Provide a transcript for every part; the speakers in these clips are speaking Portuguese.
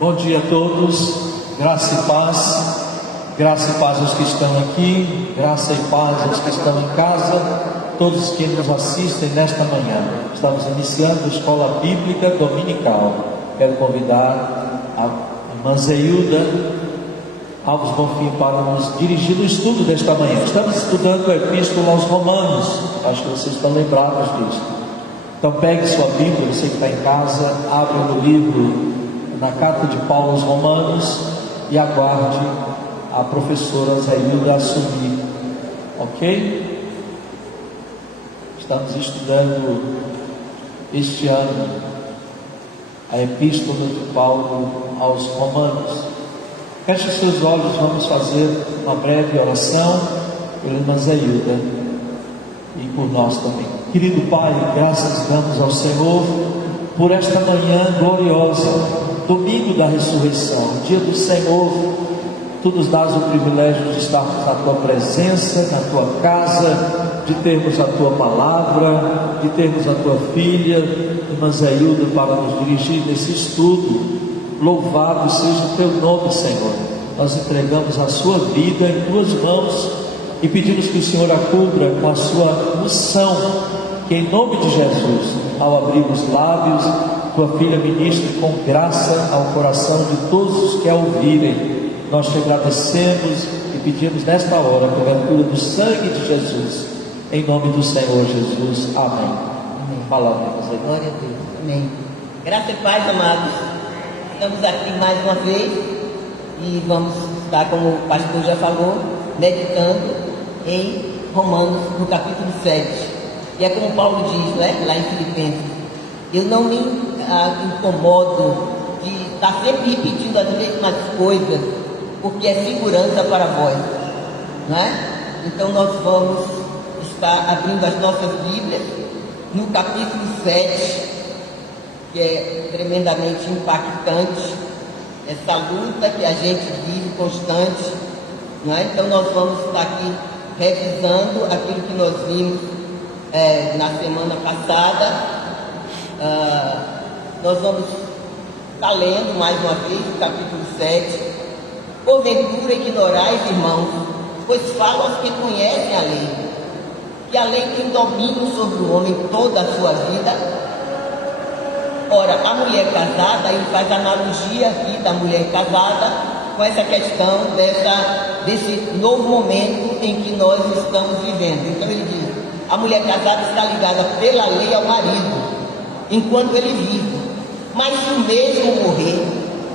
Bom dia a todos, graça e paz aos que estão aqui, graça e paz aos que estão em casa, todos que nos assistem nesta manhã. Estamos iniciando a Escola Bíblica Dominical. Quero convidar a irmã Zeilda Alves Bonfim para nos dirigir no estudo desta manhã. Estamos estudando a Epístola aos Romanos, acho que vocês estão lembrados disso. Então pegue sua Bíblia, você que está em casa, abre no livro, na carta de Paulo aos Romanos, e aguarde a professora Zeilda assumir, ok? Estamos estudando este ano a Epístola de Paulo aos Romanos. Feche seus olhos, vamos fazer uma breve oração pela irmã Zeilda e por nós também. Querido Pai, graças damos ao Senhor por esta manhã gloriosa, domingo da ressurreição, dia do Senhor. Tu nos dás o privilégio de estarmos na tua presença, na tua casa, de termos a tua palavra, de termos a tua filha, irmã Zeilda, para nos dirigir nesse estudo. Louvado seja o teu nome, Senhor. Nós entregamos a sua vida em tuas mãos e pedimos que o Senhor a cubra com a sua unção, que em nome de Jesus, ao abrir os lábios, tua filha ministre com graça ao coração de todos os que a ouvirem. Nós te agradecemos e pedimos nesta hora a cobertura do sangue de Jesus, em nome do Senhor Jesus. Amém. Amém. Palavra. Glória a Deus. Amém. Graça e paz, amados. Estamos aqui mais uma vez e vamos estar, como o pastor já falou, meditando em Romanos, no capítulo 7. E é como Paulo diz, né, lá em Filipenses: eu não me incomodo de estar sempre repetindo as mesmas coisas, porque é segurança para vós, né? Então nós vamos estar abrindo as nossas Bíblias no capítulo 7, que é tremendamente impactante, essa luta que a gente vive constante, né? Então nós vamos estar aqui revisando aquilo que nós vimos na semana passada. Nós vamos estar lendo mais uma vez o capítulo 7. Porventura ignorais, irmãos, pois falo aos que conhecem a lei, que a lei tem domínio sobre o homem toda a sua vida. Ora, a mulher casada, ele faz analogia aqui da mulher casada com essa questão desse novo momento em que nós estamos vivendo. Então ele diz: a mulher casada está ligada pela lei ao marido, enquanto ele vive. Mas se o mesmo morrer,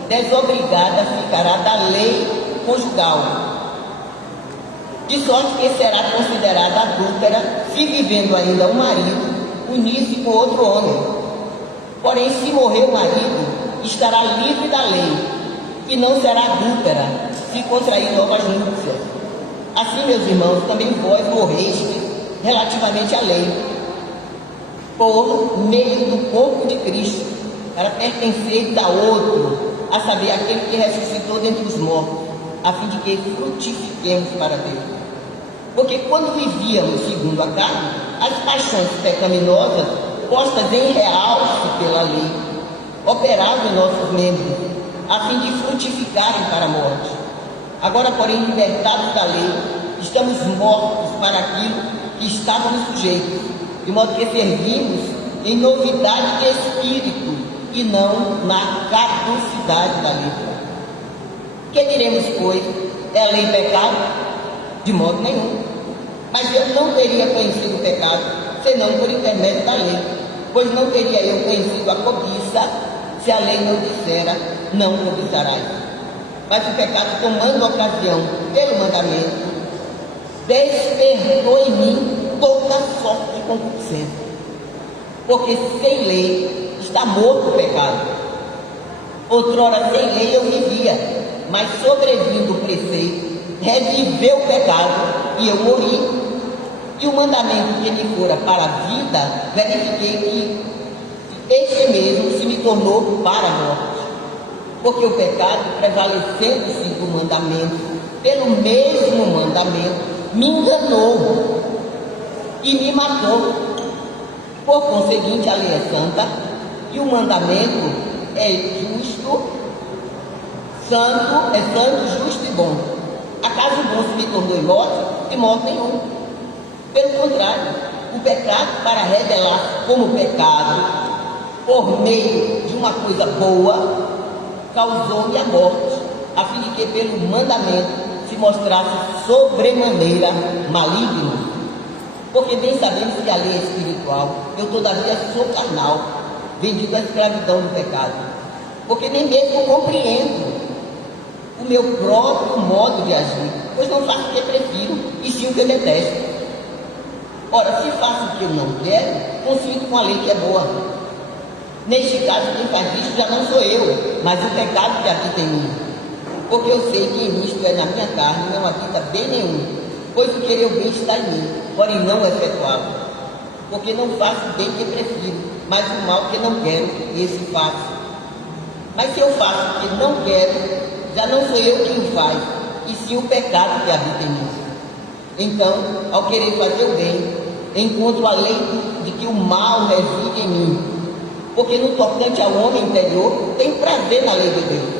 desobrigada ficará da lei conjugal, de sorte que será considerada adúltera se, vivendo ainda o marido, unir-se com outro homem. Porém, se morrer o marido, estará livre da lei, e não será adúltera se contrair novas núpcias. Assim, meus irmãos, também vós morreste relativamente à lei, por meio do corpo de Cristo, para pertenceres a outro, a saber, aquele que ressuscitou dentre os mortos, a fim de que frutifiquemos para Deus. Porque quando vivíamos segundo a carne, as paixões pecaminosas, postas em realce pela lei, operavam em nossos membros, a fim de frutificarem para a morte. Agora, porém, libertados da lei, estamos mortos para aquilo que estávamos sujeitos, de modo que servimos em novidade de espírito e não na caducidade da letra. Que diremos, pois? É a lei pecado? De modo nenhum. Mas eu não teria conhecido o pecado, senão por intermédio da lei, pois não teria eu conhecido a cobiça, se a lei não dissera: não cobiçarás. Mas o pecado, tomando ocasião pelo mandamento, despertou em mim toda sorte de concupiscência. Porque sem lei está morto o pecado. Outrora sem lei eu vivia, mas sobrevindo o preceito, reviveu o pecado e eu morri. E o mandamento que me fora para a vida, verifiquei que este mesmo se me tornou para a morte. Porque o pecado, prevalecendo-se do mandamento, pelo mesmo mandamento, me enganou e me matou. Por conseguinte, a lei é santa e o mandamento é justo santo, justo e bom. Acaso o bom se me tornou imóvel? De modo nenhum. Pelo contrário, o pecado, para revelar como pecado, por meio de uma coisa boa, causou-me a morte, a fim de que pelo mandamento se mostrasse sobremaneira maligno. Porque bem sabemos que a lei é espiritual, eu todavia sou carnal, vendido à escravidão do pecado. Porque nem mesmo compreendo o meu próprio modo de agir, pois não faço o que prefiro, e sim o que eu detesto. Ora, se faço o que eu não quero, consinto com a lei que é boa. Neste caso, quem faz isso já não sou eu, mas o pecado que habita em mim. Porque eu sei que em isto é na minha carne, não habita bem nenhum, pois o querer o bem está em mim, porém não efetuá-lo. Porque não faço o bem que prefiro, mas o mal que não quero, esse faço. Mas se eu faço o que não quero, já não sou eu quem o faz, e sim o pecado que habita em mim. Então, ao querer fazer o bem, encontro a lei de que o mal reside em mim. Porque no tocante ao homem interior, tenho prazer na lei de Deus.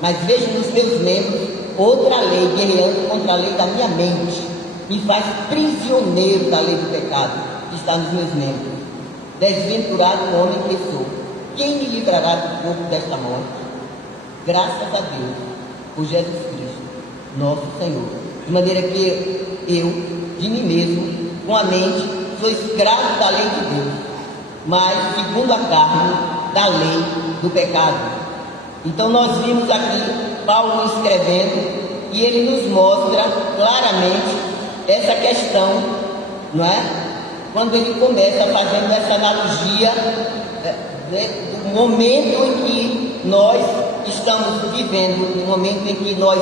Mas vejo nos meus membros outra lei guerreando contra a lei da minha mente. Me faz prisioneiro da lei do pecado que está nos meus membros. Desventurado homem que sou. Quem me livrará do corpo desta morte? Graças a Deus, por Jesus Cristo, nosso Senhor. De maneira que eu, de mim mesmo, com a mente, sou escravo da lei de Deus, mas segundo a carne, da lei do pecado. Então nós vimos aqui Paulo escrevendo, e ele nos mostra claramente essa questão, não é? Quando ele começa fazendo essa analogia do momento em que nós estamos vivendo, no momento em que nós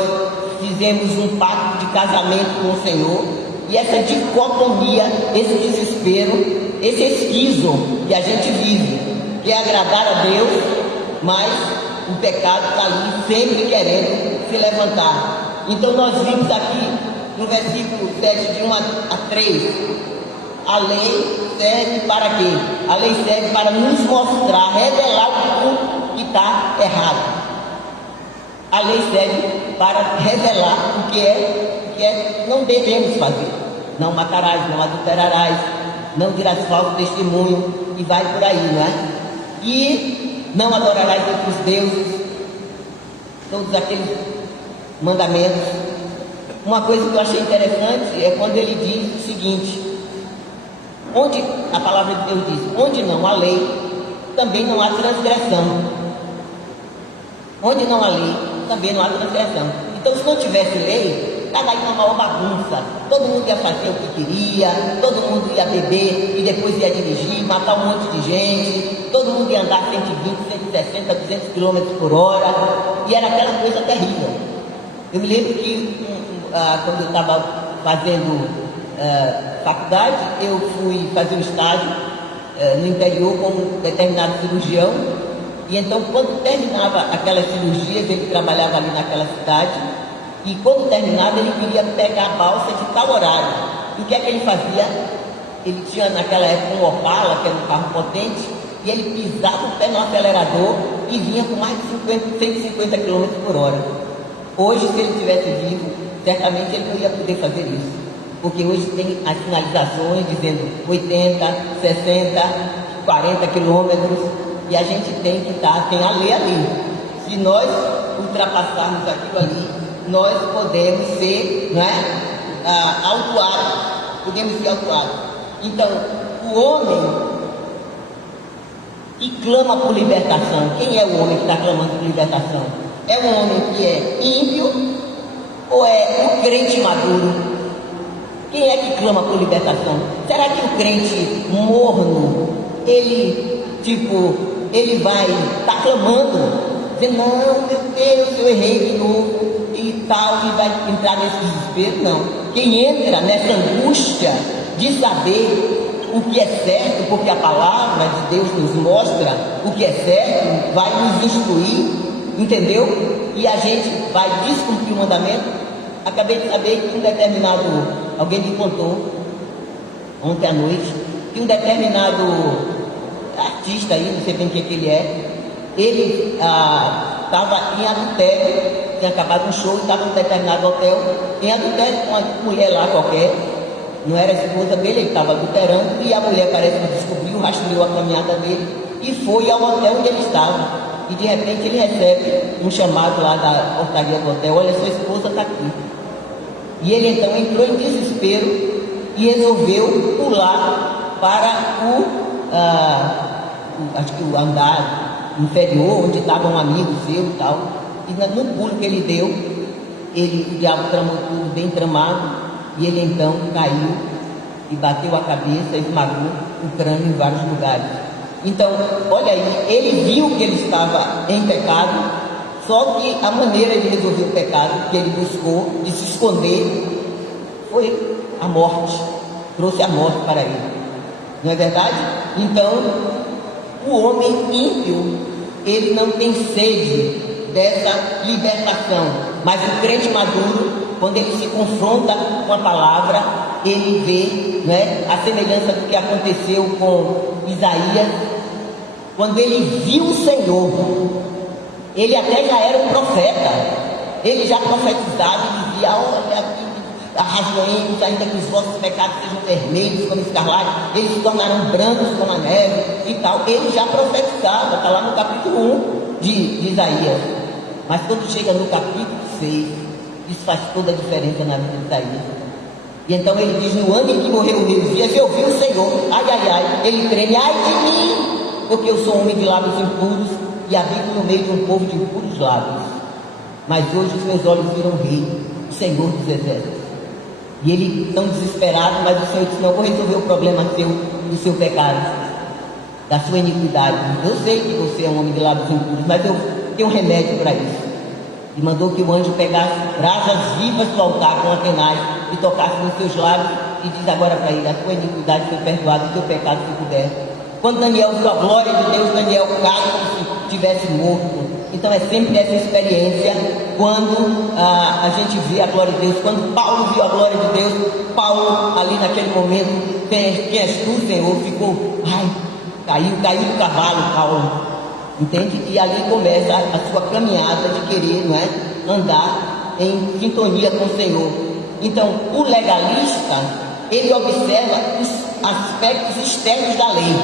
fizemos um pacto de casamento com o Senhor, e essa dicotomia, esse desespero, esse esquizo que a gente vive, que é agradar a Deus, mas o pecado está ali sempre querendo se levantar. Então nós vimos aqui no versículo 7, de 1 a 3, a lei serve para quê? A lei serve para nos mostrar, revelar o que está errado. A lei serve para revelar o que não devemos fazer. Não matarás, não adulterarás, não dirás falso testemunho, e vai por aí, não é? E não adorarás outros deuses, todos aqueles mandamentos. Uma coisa que eu achei interessante é quando ele diz o seguinte: onde a palavra de Deus diz, onde não há lei, também não há transgressão. Onde não há lei, também não há transgressão. Então, se não tivesse lei, estava aí uma maior bagunça. Todo mundo ia fazer o que queria, todo mundo ia beber e depois ia dirigir, matar um monte de gente, todo mundo ia andar 120, 160, 200 km por hora, e era aquela coisa terrível. Eu me lembro que quando eu estava fazendo faculdade, eu fui fazer um estágio no interior com um determinado cirurgião. E então, quando terminava aquelas cirurgias, ele trabalhava ali naquela cidade, e quando terminava, ele queria pegar a balsa de tal horário. E o que é que ele fazia? Ele tinha naquela época um Opala, que era um carro potente, e ele pisava o pé no acelerador e vinha com mais de 150 km por hora. Hoje, se ele estivesse vivo, certamente ele não ia poder fazer isso, porque hoje tem as sinalizações dizendo 80, 60, 40 quilômetros, e a gente tem a lei ali. Se nós ultrapassarmos aquilo ali, nós podemos ser, não é, autuados, podemos ser autuados. Então, o homem que clama por libertação, quem é o homem que está clamando por libertação? É um homem que é ímpio ou é o crente maduro? Quem é que clama por libertação? Será que o crente morno, ele vai estar clamando, dizendo, não, meu Deus, eu errei de novo e tal, e vai entrar nesse desespero? Não. Quem entra nessa angústia de saber o que é certo, porque a palavra de Deus nos mostra o que é certo, vai nos instruir, entendeu? E a gente vai descumprir o mandamento. Acabei de saber que alguém me contou ontem à noite, que um determinado artista aí, não sei bem o que ele é, ele estava em adultério tinha acabado um show e estava num determinado hotel em adultério com uma mulher lá qualquer. Não era a esposa dele, ele estava adulterando, e a mulher parece que descobriu, rastreou a caminhada dele e foi ao hotel onde ele estava. E de repente ele recebe um chamado lá da portaria do hotel: olha, sua esposa está aqui. E ele então entrou em desespero e resolveu pular para acho que o andar inferior, onde estava um amigo seu e tal. E no pulo que ele deu, o diabo tramou tudo bem tramado, e ele então caiu e bateu a cabeça, esmagou o crânio em vários lugares. Então, olha aí, ele viu que ele estava em pecado, só que a maneira de resolver o pecado que ele buscou, de se esconder, foi a morte, trouxe a morte para ele. Não é verdade? Então, o homem ímpio, ele não tem sede dessa libertação, mas o crente maduro, quando ele se confronta com a palavra, ele vê, né, a semelhança do que aconteceu com Isaías, quando ele viu o Senhor. Ele até já era um profeta, ele já profetizava e dizia: olha, arrasmoemos, ainda que os vossos pecados sejam vermelhos como escarlate, eles se tornarão brancos como a neve e tal. Ele já profetizava, está lá no capítulo 1 de Isaías. Mas quando chega no capítulo 6, isso faz toda a diferença na vida de Isaías. E então ele diz: no ano em que morreu o rei Uzias, eu vi o Senhor, ai, ai, ai, ele treme, ai de mim, porque eu sou homem de lábios impuros e habito no meio de um povo de impuros lábios. Mas hoje os meus olhos viram o rei, o Senhor dos exércitos. E ele tão desesperado, mas o Senhor disse: não, vou resolver o problema do seu pecado, da sua iniquidade. Eu sei que você é um homem de lábios impuros, mas eu tenho um remédio para isso. E mandou que o anjo pegasse brasas vivas do altar com Atenaz e tocasse nos seus lábios, e diz agora para ele: a tua iniquidade foi perdoada, o teu pecado foi coberto. Quando Daniel viu a glória de Deus, Daniel cai como se tivesse morto. Então é sempre essa experiência, quando a gente vê a glória de Deus. Quando Paulo viu a glória de Deus, Paulo ali naquele momento: quem és tu, Senhor? Ficou, caiu do cavalo, Paulo. Entende? E ali começa a sua caminhada de querer, não é, andar em sintonia com o Senhor. Então, o legalista, ele observa os aspectos externos da lei.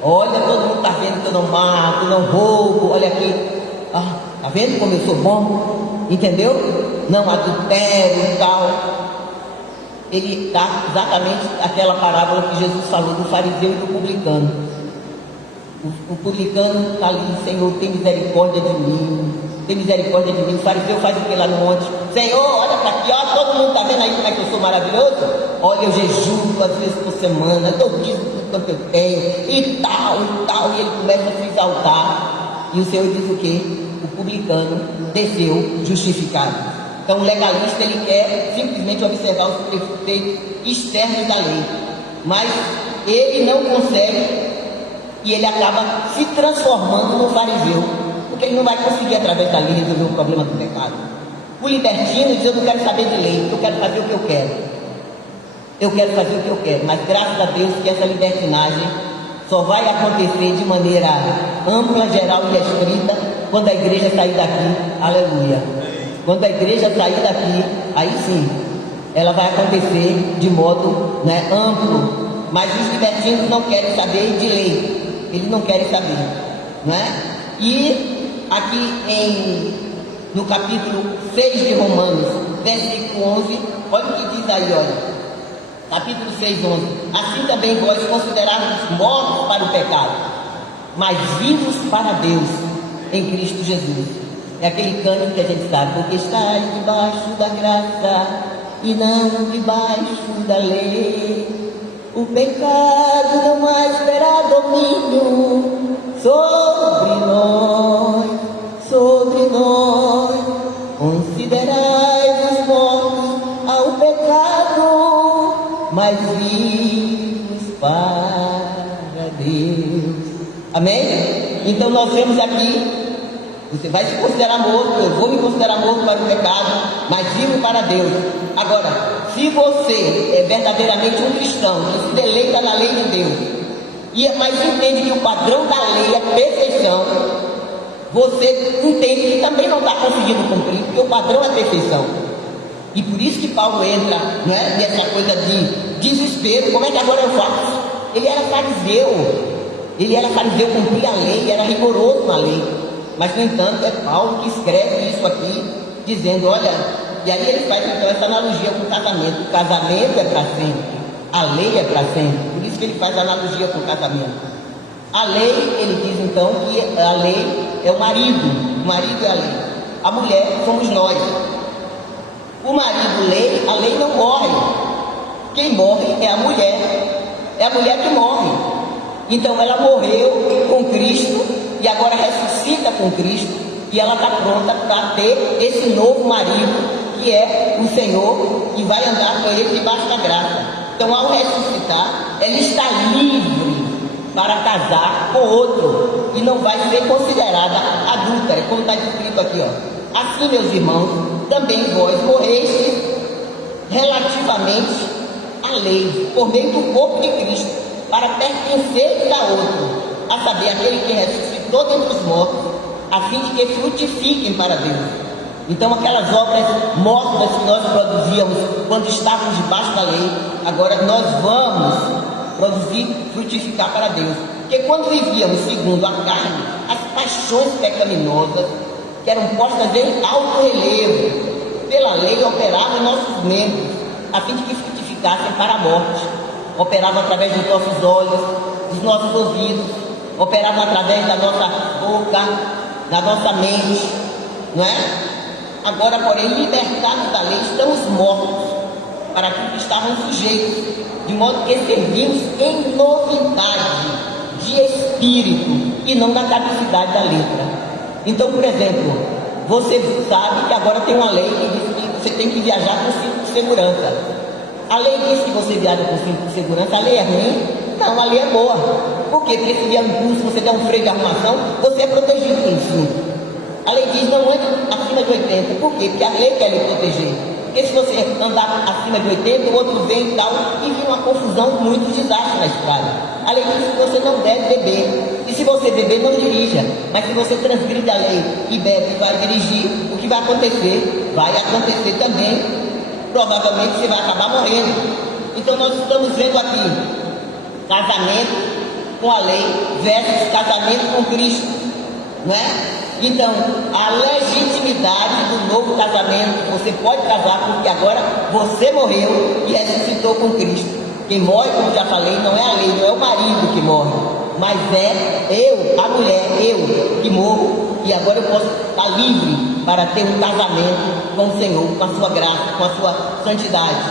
Olha, todo mundo está vendo que eu não mato, não roubo, olha aqui, está vendo como eu sou bom? Entendeu? Não adultero e tal. Ele dá exatamente aquela parábola que Jesus falou do fariseu e do publicano. O publicano está ali: Senhor, tem misericórdia de mim, tem misericórdia de mim. O fariseu faz o que lá no monte? Senhor, olha para aqui, ó, todo mundo está vendo aí como é que eu sou maravilhoso? Olha, eu jejuo 2 vezes por semana, eu digo tudo quanto eu tenho, e tal, e ele começa a se exaltar. E o Senhor diz o quê? O publicano desceu justificado. Então o legalista, ele quer simplesmente observar os preceitos externos da lei, mas ele não consegue. E ele acaba se transformando no fariseu, porque ele não vai conseguir, através da lei, resolver o problema do pecado. O libertino diz: eu não quero saber de lei, eu quero fazer o que eu quero. Eu quero fazer o que eu quero. Mas graças a Deus que essa libertinagem só vai acontecer de maneira ampla, geral e restrita quando a igreja sair daqui. Aleluia. Quando a igreja sair daqui, aí sim, ela vai acontecer de modo, né, amplo. Mas os libertinos não querem saber de lei. Eles não querem saber, não é? E aqui no capítulo 6 de Romanos, versículo 11, olha o que diz aí, olha. Capítulo 6, 11. Assim também vós considerarmos mortos para o pecado, mas vivos para Deus em Cristo Jesus. É aquele cântico que a gente sabe: porque estás debaixo da graça e não debaixo da lei. O pecado não mais terá domínio sobre nós. Considerai os mortos ao pecado, mas vivos para Deus. Amém? Então nós vemos aqui: você vai se considerar morto, eu vou me considerar morto para o pecado, mas vivo para Deus. Agora, se você é verdadeiramente um cristão que se deleita na lei de Deus, mas entende que o padrão da lei é perfeição, você entende que também não está conseguindo cumprir, porque o padrão é perfeição. E por isso que Paulo entra, né, nessa coisa de desespero. Como é que agora eu faço? Ele era fariseu, cumpria a lei, era rigoroso na lei. Mas, no entanto, é Paulo que escreve isso aqui, dizendo, olha, e aí ele faz então essa analogia com o casamento. O casamento é para sempre, a lei é para sempre. Por isso que ele faz a analogia com o casamento. A lei, ele diz então que a lei é o marido é a lei. A mulher somos nós. O marido lei, a lei não morre. Quem morre é a mulher que morre. Então ela morreu com Cristo e agora ressuscita com Cristo, e ela está pronta para ter esse novo marido, que é o Senhor, e vai andar com ele debaixo da graça. Então, ao ressuscitar, ela está livre para casar com outro e não vai ser considerada adúltera, como está escrito aqui, ó. Assim, meus irmãos, também vós morrestes relativamente à lei, por meio do corpo de Cristo, para pertencer a outro, a saber, aquele que ressuscitou dentre os mortos, a fim de que frutifiquem para Deus. Então, aquelas obras mortas que nós produzíamos quando estávamos debaixo da lei, agora nós vamos produzir, frutificar para Deus. Porque quando vivíamos segundo a carne, as paixões pecaminosas, que eram postas em alto relevo, pela lei operavam em nossos membros, a fim de que frutificassem para a morte. Operavam através dos nossos olhos, dos nossos ouvidos, operavam através da nossa boca, da nossa mente, não é? Agora, porém, libertados da lei, estamos mortos para aquilo que estavam sujeitos, de modo que servimos em novidade de espírito e não na caducidade da letra. Então, por exemplo, você sabe que agora tem uma lei que diz que você tem que viajar com cinto de segurança. A lei diz que você viaja com cinto de segurança. A lei é ruim? Não, a lei é boa. Por quê? Porque se vier um impulso, você der um freio de arrumação, você é protegido pelo cinto. A lei diz não ande acima de 80. Por quê? Porque a lei quer lhe proteger. Porque se você andar acima de 80, o outro vem e tal, e vira uma confusão, muitos desastres na estrada. A lei diz que você não deve beber. E se você beber, não dirija. Mas se você transgride a lei e bebe e vai dirigir, o que vai acontecer? Vai acontecer também, provavelmente você vai acabar morrendo. Então nós estamos vendo aqui casamento com a lei versus casamento com Cristo, não é? Então, a legitimidade do novo casamento, você pode casar porque agora você morreu e ressuscitou com Cristo. Quem morre, como já falei, não é a lei, não é o marido que morre, mas é eu, a mulher, eu que morro, e agora eu posso estar livre para ter um casamento com o Senhor, com a sua graça, com a sua santidade.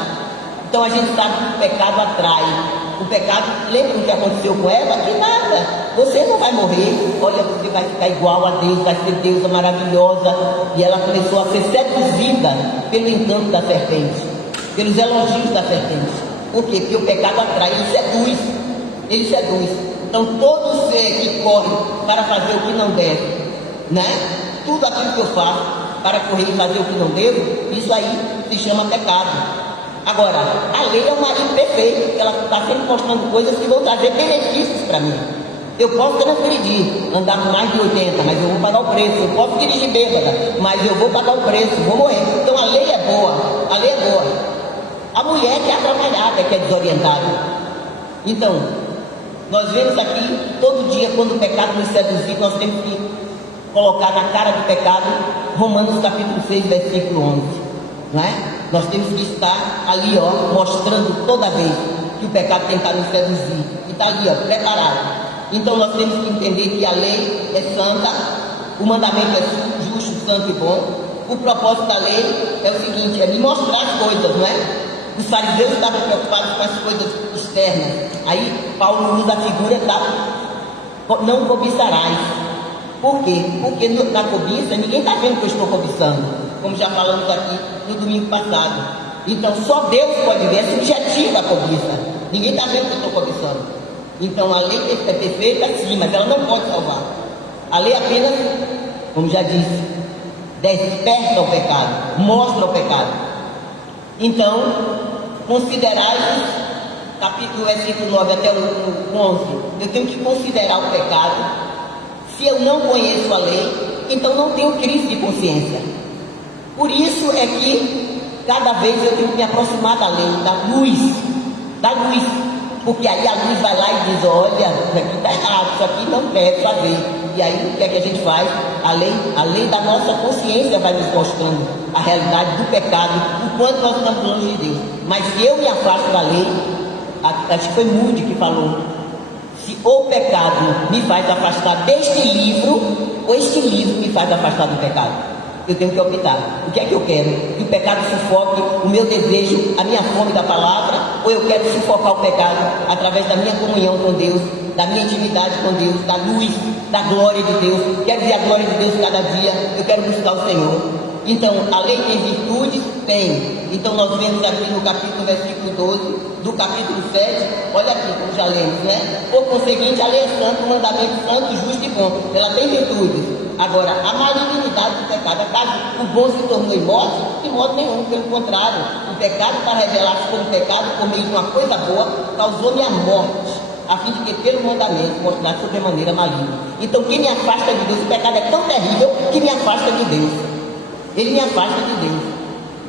Então a gente sabe que o pecado atrai. O pecado, lembra o que aconteceu com Eva? Que nada, você não vai morrer, olha, você vai ficar igual a Deus, vai ser deusa maravilhosa. E ela começou a ser seduzida pelo encanto da serpente, pelos elogios da serpente. Por quê? Porque o pecado atrai, ele seduz. Então todo ser que corre para fazer o que não deve, né? Tudo aquilo que eu faço para correr e fazer o que não devo, isso aí se chama pecado. Agora, a lei é um marido perfeito, ela está sempre mostrando coisas que vão trazer benefícios para mim. Eu posso transgredir, andar com mais de 80, mas eu vou pagar o preço. Eu posso dirigir bêbada, mas eu vou pagar o preço, vou morrer. Então a lei é boa, a lei é boa. A mulher que é atrapalhada, que é desorientada. Então, nós vemos aqui, todo dia, quando o pecado nos seduzir, nós temos que colocar na cara do pecado Romanos capítulo 6, versículo 11, não é? Nós temos que estar ali, ó, mostrando toda vez que o pecado tentar nos seduzir. E está ali, ó, preparado. Então nós temos que entender que a lei é santa, o mandamento é justo, santo e bom. O propósito da lei é o seguinte, é me mostrar as coisas, não é? Os fariseus estavam preocupados com as coisas externas. Aí Paulo usa a figura da não cobiçarás. Por quê? Porque na cobiça ninguém está vendo que eu estou cobiçando, como já falamos aqui no domingo passado. Então só Deus pode ver, é subjetiva a cobiça. Ninguém está vendo que eu estou cobiçando. Então a lei é perfeita sim, mas ela não pode salvar. A lei apenas, como já disse, desperta o pecado, mostra o pecado. Então, considerai, capítulo versículo 9 até o 11, eu tenho que considerar o pecado. Se eu não conheço a lei, então não tenho crise de consciência. Por isso é que cada vez eu tenho que me aproximar da lei, da luz, porque aí a luz vai lá e diz, olha, isso aqui está errado, isso aqui não deve fazer. E aí o que é que a gente faz? A lei da nossa consciência vai nos mostrando a realidade do pecado, o quanto nós estamos longe de Deus. Mas se eu me afasto da lei, acho que foi Moody que falou, se o pecado me faz afastar deste livro, ou este livro me faz afastar do pecado. Eu tenho que optar. O que é que eu quero? Que o pecado sufoque o meu desejo, a minha fome da palavra, ou eu quero sufocar o pecado através da minha comunhão com Deus, da minha intimidade com Deus, da luz, da glória de Deus. Quero ver a glória de Deus cada dia, eu quero buscar o Senhor. Então, a lei tem virtudes? Tem. Então, nós vemos aqui no capítulo, versículo 12, do capítulo 7, olha aqui como já lemos, né? Por conseguinte, a lei é santa, o mandamento santo, justo e bom. Ela tem virtudes. Agora, a malignidade do pecado, acaso o bom se tornou imorte? De modo nenhum, pelo contrário. O pecado, para revelar-se como pecado, por meio de uma coisa boa, causou-me a morte, a fim de que pelo mandamento mostrasse sobremaneira maligno. Então, quem me afasta de Deus, o pecado é tão terrível que me afasta de Deus. Ele me afasta de Deus.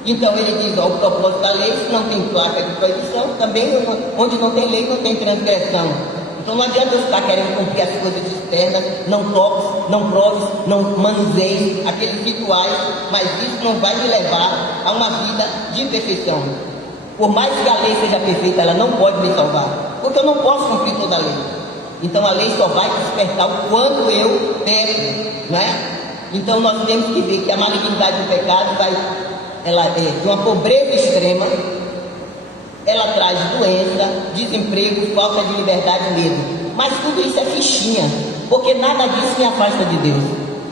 Então ele diz, ó, o propósito da lei, se não tem placa de proibição, também onde não tem lei, não tem transgressão. Então não adianta eu estar querendo cumprir as coisas externas, não toques, não proves, não manuseies aqueles rituais, mas isso não vai me levar a uma vida de perfeição. Por mais que a lei seja perfeita, ela não pode me salvar, porque eu não posso cumprir toda a lei. Então a lei só vai despertar o quanto eu peco, né? Então nós temos que ver que a malignidade do pecado ela é de uma pobreza extrema, ela traz doença, desemprego, falta de liberdade e medo. Mas tudo isso é fichinha, porque nada disso me afasta de Deus.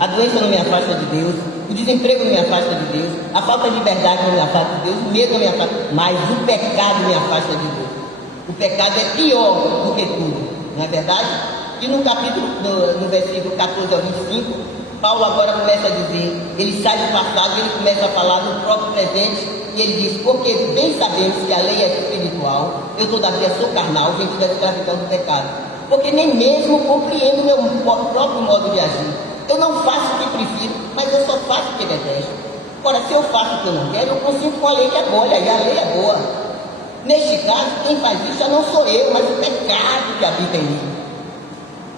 A doença não me afasta de Deus, o desemprego não me afasta de Deus, a falta de liberdade não me afasta de Deus, o medo não me afasta, mas o pecado me afasta de Deus. O pecado é pior do que tudo, não é verdade? E no capítulo, no versículo 14 ao 25, Paulo agora começa a dizer, ele sai do passado, ele começa a falar no próprio presente, e ele diz, porque bem sabemos que a lei é espiritual, eu todavia sou carnal, vendido da escravidão do pecado, porque nem mesmo compreendo o meu próprio modo de agir. Eu não faço o que prefiro, mas eu só faço o que detesto. Ora, se eu faço o que eu não quero, eu consinto com a lei que é boa, e a lei é boa. Neste caso, quem faz isso já não sou eu, mas o pecado que habita em mim.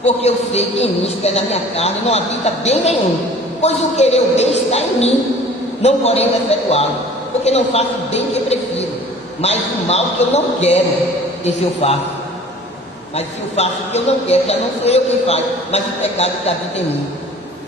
Porque eu sei que em mim, isto é, na minha carne, não habita bem nenhum, pois o querer o bem está em mim, não porém o efetuá-lo, porque não faço o bem que eu prefiro, mas o mal que eu não quero, esse eu faço. Mas se eu faço o que eu não quero, já não sou eu quem faz, mas o pecado que habita em mim.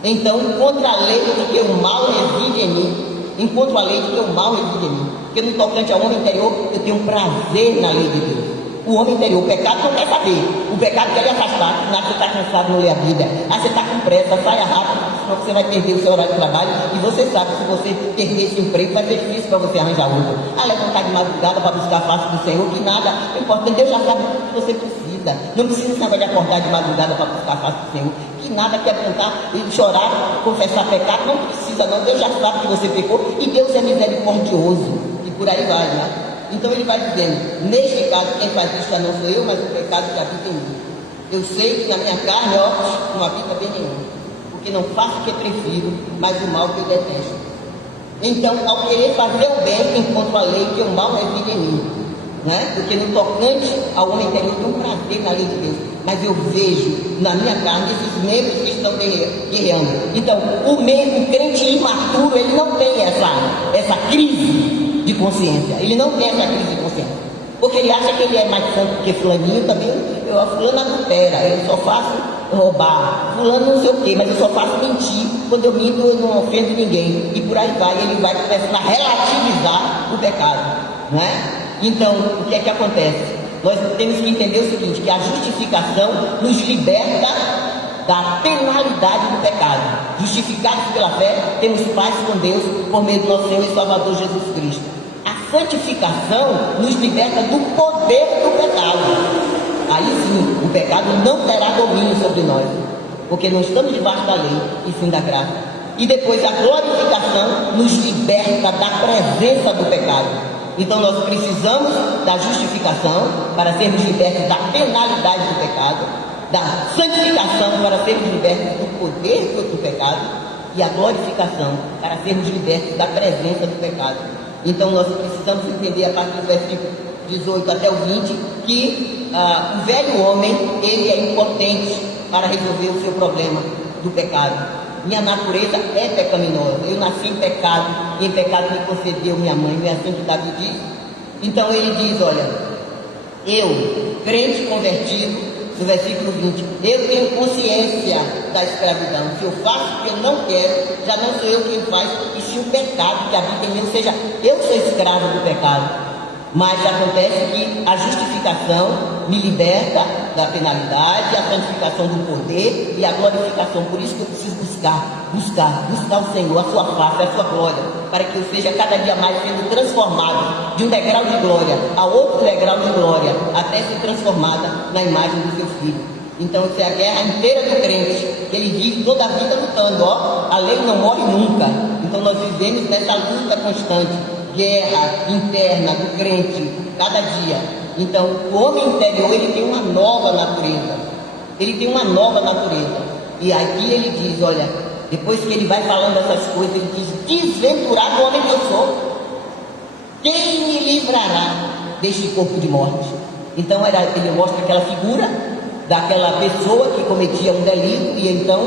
Então, contra a lei de que o mal reside em mim, encontro a lei de que o mal reside em mim, porque no tocante ao homem interior, eu tenho prazer na lei de Deus. O homem interior, o pecado não quer saber, o pecado quer lhe afastar, nada, você está cansado, não lê a Bíblia, você está com pressa, saia rápido, senão você vai perder o seu horário de trabalho, e você sabe que se você perder esse emprego, vai ser difícil para você arranjar outro. Levantar de madrugada para buscar a face do Senhor, que nada, o importante, Deus já sabe o que você precisa, não precisa saber de acordar de madrugada para buscar a face do Senhor, que nada que apontar, chorar, confessar pecado, não precisa não, Deus já sabe que você pecou, e Deus é misericordioso, e por aí vai, né? Então ele vai dizendo, neste caso quem faz isso já não sou eu, mas o pecado que habita em mim. Eu sei que na minha carne, ó, não habita bem nenhum, porque não faço o que prefiro, mas o mal que eu detesto. Então, ao querer fazer o bem, encontro a lei que o mal reside em mim, né? Porque no tocante ao homem interior, eu tenho um prazer na lei de Deus, mas eu vejo na minha carne esses membros que estão guerreando. Então, o crente imaturo, ele não tem essa crise de consciência, ele não tem essa crise de consciência, porque ele acha que ele é mais santo que fulaninho também, fulano adultera, eu só faço roubar, fulano não sei o que, mas eu só faço mentir, quando eu minto eu não ofendo ninguém, e por aí vai, ele vai começando a relativizar o pecado, não é? Então, o que é que acontece? Nós temos que entender o seguinte, que a justificação nos liberta da penalidade do pecado. Justificados pela fé, temos paz com Deus por meio do nosso Senhor e Salvador Jesus Cristo. A santificação nos liberta do poder do pecado. Aí sim, o pecado não terá domínio sobre nós, porque não estamos debaixo da lei, e sim da graça. E depois a glorificação nos liberta da presença do pecado. Então nós precisamos da justificação para sermos libertos da penalidade do pecado, da santificação para sermos libertos do poder do pecado, e a glorificação para sermos libertos da presença do pecado. Então nós precisamos entender a partir do versículo 18 até o 20 que o velho homem, ele é impotente para resolver o seu problema do pecado. Minha natureza é pecaminosa, eu nasci em pecado e em pecado me concedeu minha mãe, não é assim que Davi diz? Então ele diz, olha, eu, crente convertido, no versículo 20, eu tenho consciência da escravidão. Se eu faço o que eu não quero, já não sou eu quem faz, e se o pecado que habita em mim, ou seja, eu sou escravo do pecado. Mas acontece que a justificação me liberta da penalidade, a santificação do poder e a glorificação. Por isso que eu preciso buscar o Senhor, a sua face, a sua glória, para que eu seja cada dia mais sendo transformado de um degrau de glória a outro degrau de glória, até ser transformada na imagem do seu Filho. Então isso é a guerra inteira do crente, que ele vive toda a vida lutando, a lei não morre nunca. Então nós vivemos nessa luta constante, guerra interna do crente, cada dia. Então o homem interior, ele tem uma nova natureza, e aqui ele diz, olha, depois que ele vai falando essas coisas, ele diz, desventurado homem que eu sou, quem me livrará deste corpo de morte? Então ele mostra aquela figura daquela pessoa que cometia um delito, e então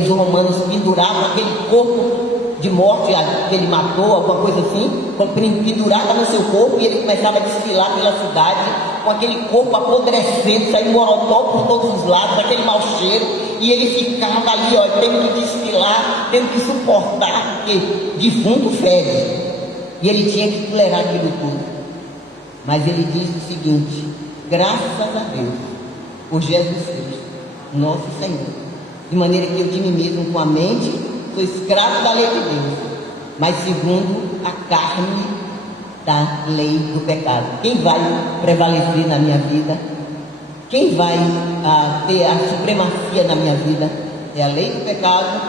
os romanos penduravam aquele corpo de morte que ele matou, alguma coisa assim, pendurava no seu corpo, e ele começava a desfilar pela cidade com aquele corpo apodrecendo, saindo morotó por todos os lados, aquele mau cheiro, e ele ficava ali, ó, tendo que desfilar, tendo que suportar, porque defunto fede, e ele tinha que tolerar aquilo tudo. Mas ele diz o seguinte: graças a Deus por Jesus Cristo, nosso Senhor, de maneira que eu de mim mesmo, com a mente, sou escravo da lei de Deus, mas segundo a carne da lei do pecado. Quem vai prevalecer na minha vida? Quem vai ter a supremacia na minha vida? É a lei do pecado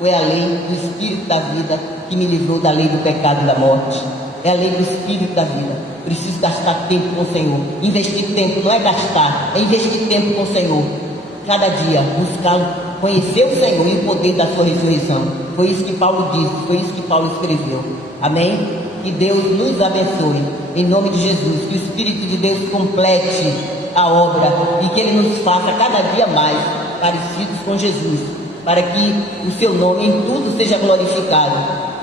ou é a lei do Espírito da vida que me livrou da lei do pecado e da morte? É a lei do Espírito da vida. Preciso gastar tempo com o Senhor. Investir tempo não é gastar, é investir tempo com o Senhor. Cada dia buscá-lo, conhecer o Senhor e o poder da sua ressurreição. Foi isso que Paulo disse, foi isso que Paulo escreveu. Amém? Que Deus nos abençoe, em nome de Jesus. Que o Espírito de Deus complete a obra e que Ele nos faça cada dia mais parecidos com Jesus, para que o seu nome em tudo seja glorificado,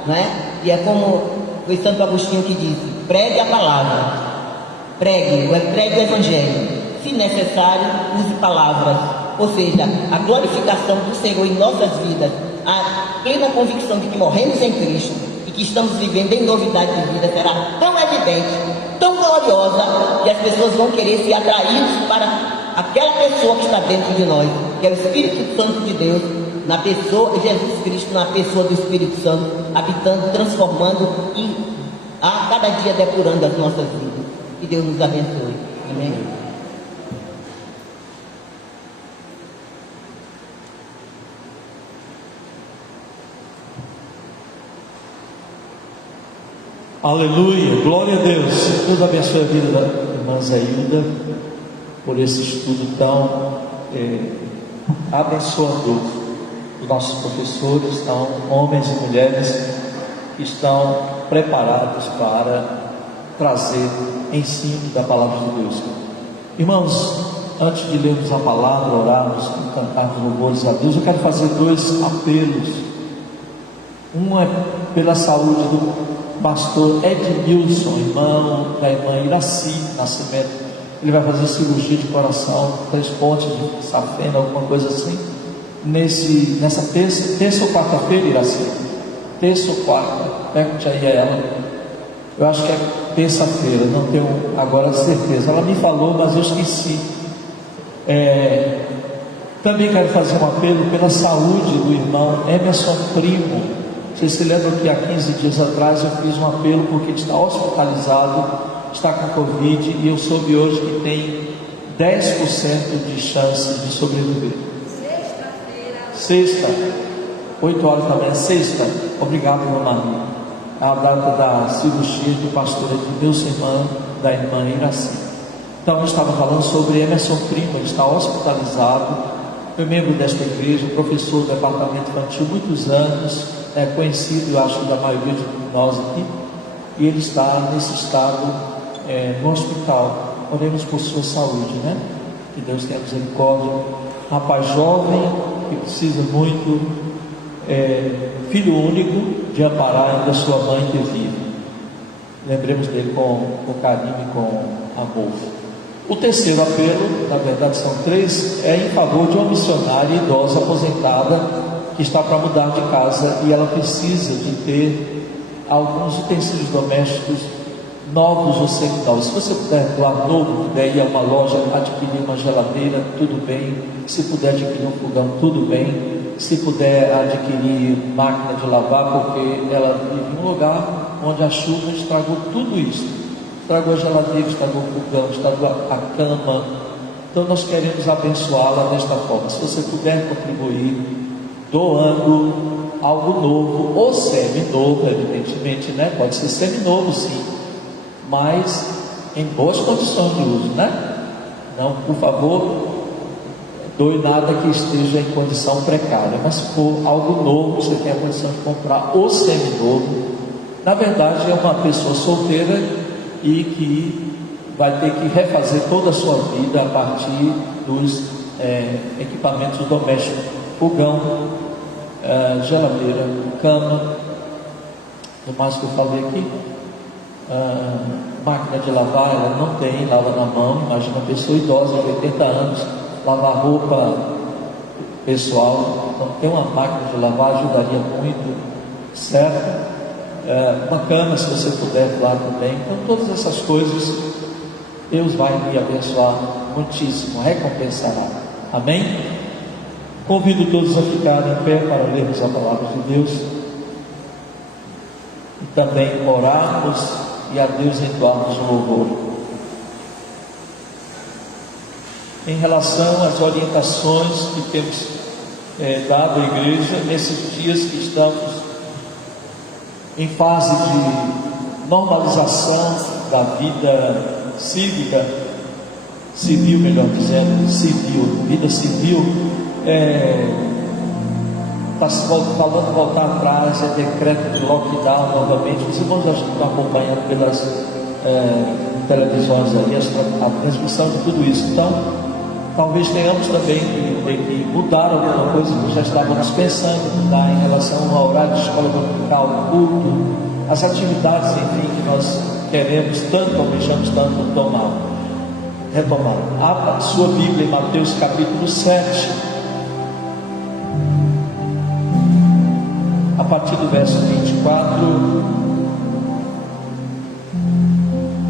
não é? E é como foi Santo Agostinho que disse: pregue a palavra, pregue o Evangelho, se necessário, use palavras, ou seja, a glorificação do Senhor em nossas vidas, a plena convicção de que morremos em Cristo e que estamos vivendo em novidade de vida será tão evidente, tão gloriosa, que as pessoas vão querer se atrair para aquela pessoa que está dentro de nós, que é o Espírito Santo de Deus, na pessoa de Jesus Cristo, na pessoa do Espírito Santo, habitando, transformando e a cada dia depurando as nossas vidas. Que Deus nos abençoe. Amém. Aleluia, glória a Deus. Deus abençoe a vida da irmã Zailda por esse estudo tão abençoador. Os nossos professores são homens e mulheres que estão preparados para trazer ensino da palavra de Deus. Irmãos, antes de lermos a palavra, orarmos e cantarmos louvores a Deus, eu quero fazer dois apelos. Um é pela saúde do pastor Edmilson, irmão da irmã Iraci Nascimento. Ele vai fazer cirurgia de coração, 3 pontes de safena, alguma coisa assim, nessa terça ou quarta-feira, Iraci? Terça ou quarta? Pergunte aí a ela. Eu acho que é terça-feira, não tenho agora certeza. Ela me falou, mas eu esqueci. Também quero fazer um apelo pela saúde do irmão Emerson Primo. Vocês se lembram que há 15 dias atrás eu fiz um apelo porque ele está hospitalizado, está com Covid, e eu soube hoje que tem 10% de chance de sobreviver. Sexta, 8 horas da manhã, sexta. Obrigado, irmã Maria. É a data da cirurgia do pastor Edmilson, irmã da irmã Iraci. Então eu estava falando sobre Emerson Primo. Ele está hospitalizado foi membro desta igreja, professor do departamento infantil muitos anos, é conhecido, eu acho, da maioria de nós aqui, e ele está nesse estado no hospital. Oremos por sua saúde, né? Que Deus tenha misericórdia. Rapaz jovem que precisa muito, filho único, de amparar ainda sua mãe que vive. Lembremos dele com carinho e com amor. O terceiro apelo, na verdade são três, é em favor de uma missionária idosa aposentada que está para mudar de casa e ela precisa de ter alguns utensílios domésticos novos ou seminovos. Se você puder doar novo, puder ir a uma loja, adquirir uma geladeira, tudo bem. Se puder adquirir um fogão, tudo bem. Se puder adquirir máquina de lavar, porque ela vive em um lugar onde a chuva estragou tudo isso. Estragou a geladeira, estragou o fogão, estragou a cama. Então nós queremos abençoá-la desta forma. Se você puder contribuir, doando algo novo, ou semi-novo, evidentemente, né? Pode ser semi-novo, sim, mas em boas condições de uso, né? Não, por favor, doe nada que esteja em condição precária, mas se for algo novo, você tem a condição de comprar o semi-novo. Na verdade, é uma pessoa solteira e que vai ter que refazer toda a sua vida a partir dos equipamentos domésticos: fogão, geladeira, cama, o mais que eu falei aqui. Máquina de lavar, ela não tem, lava na mão. Imagina uma pessoa idosa de 80 anos lavar roupa pessoal. Então ter uma máquina de lavar ajudaria muito, certo? Uma cama, se você puder, claro, também. Então todas essas coisas Deus vai me abençoar muitíssimo, recompensará. Amém? Convido todos a ficarem em pé para lermos a palavra de Deus e também orarmos e a Deus entoarmos o louvor. Em relação às orientações que temos dado à igreja nesses dias que estamos em fase de normalização da vida cívica, civil, melhor dizendo, vida civil, está se falando voltar atrás, decreto de lockdown novamente. Os irmãos já estão acompanhando pelas televisões aí, a transmissão de tudo isso. Então, talvez tenhamos também que mudar alguma coisa que já estávamos pensando em mudar em relação ao horário de escola dominical, culto, as atividades, enfim, que nós queremos tanto, almejamos tanto retomar. Abra a sua Bíblia em Mateus capítulo 7. A partir do verso 24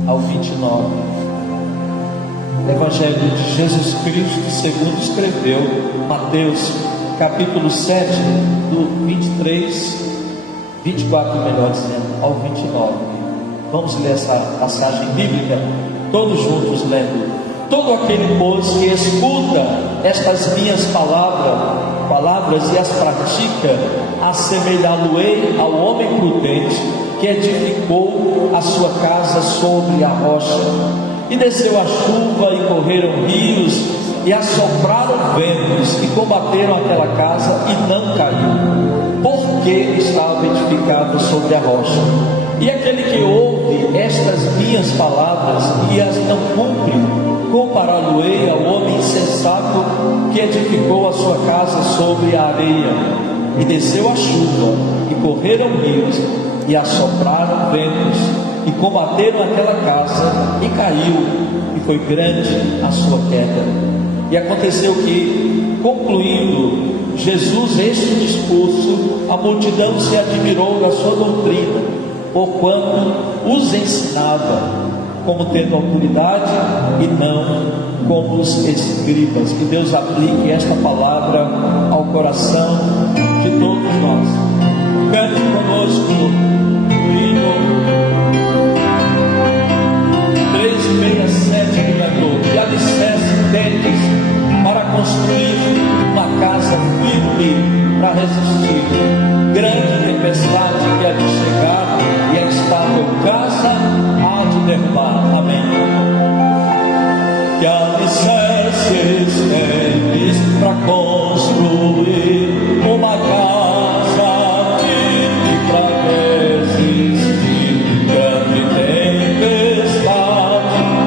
ao 29, Evangelho de Jesus Cristo segundo escreveu Mateus, capítulo 7, do 24, melhor dizendo, ao 29. Vamos ler essa passagem bíblica, todos juntos lendo. Todo aquele, pois, que escuta estas minhas palavras e as pratica, assemelhá-lo-ei ao homem prudente que edificou a sua casa sobre a rocha. E desceu a chuva, e correram rios, e assopraram ventos, e combateram aquela casa, e não caiu, porque estava edificada sobre a rocha. E aquele que ouve estas minhas palavras e as não cumpre, compará-lo-ei ao homem insensato que edificou a sua casa sobre a areia. E desceu a chuva, e correram rios, e assopraram ventos, e combateram aquela casa, e caiu, e foi grande a sua queda. E aconteceu que, concluindo Jesus este discurso, a multidão se admirou da sua doutrina, porquanto os ensinava como tendo autoridade e não como os escribas. Que Deus aplique esta palavra ao coração de todos nós. Cante conosco o hino 367 que cantou: que alicerce tendes para construir uma casa firme para resistir grande tempestade que há de chegar, e a estável casa há de derrubar. Amém. Que alicerces tendes para construir construir uma casa firme pra resistir grande tempestade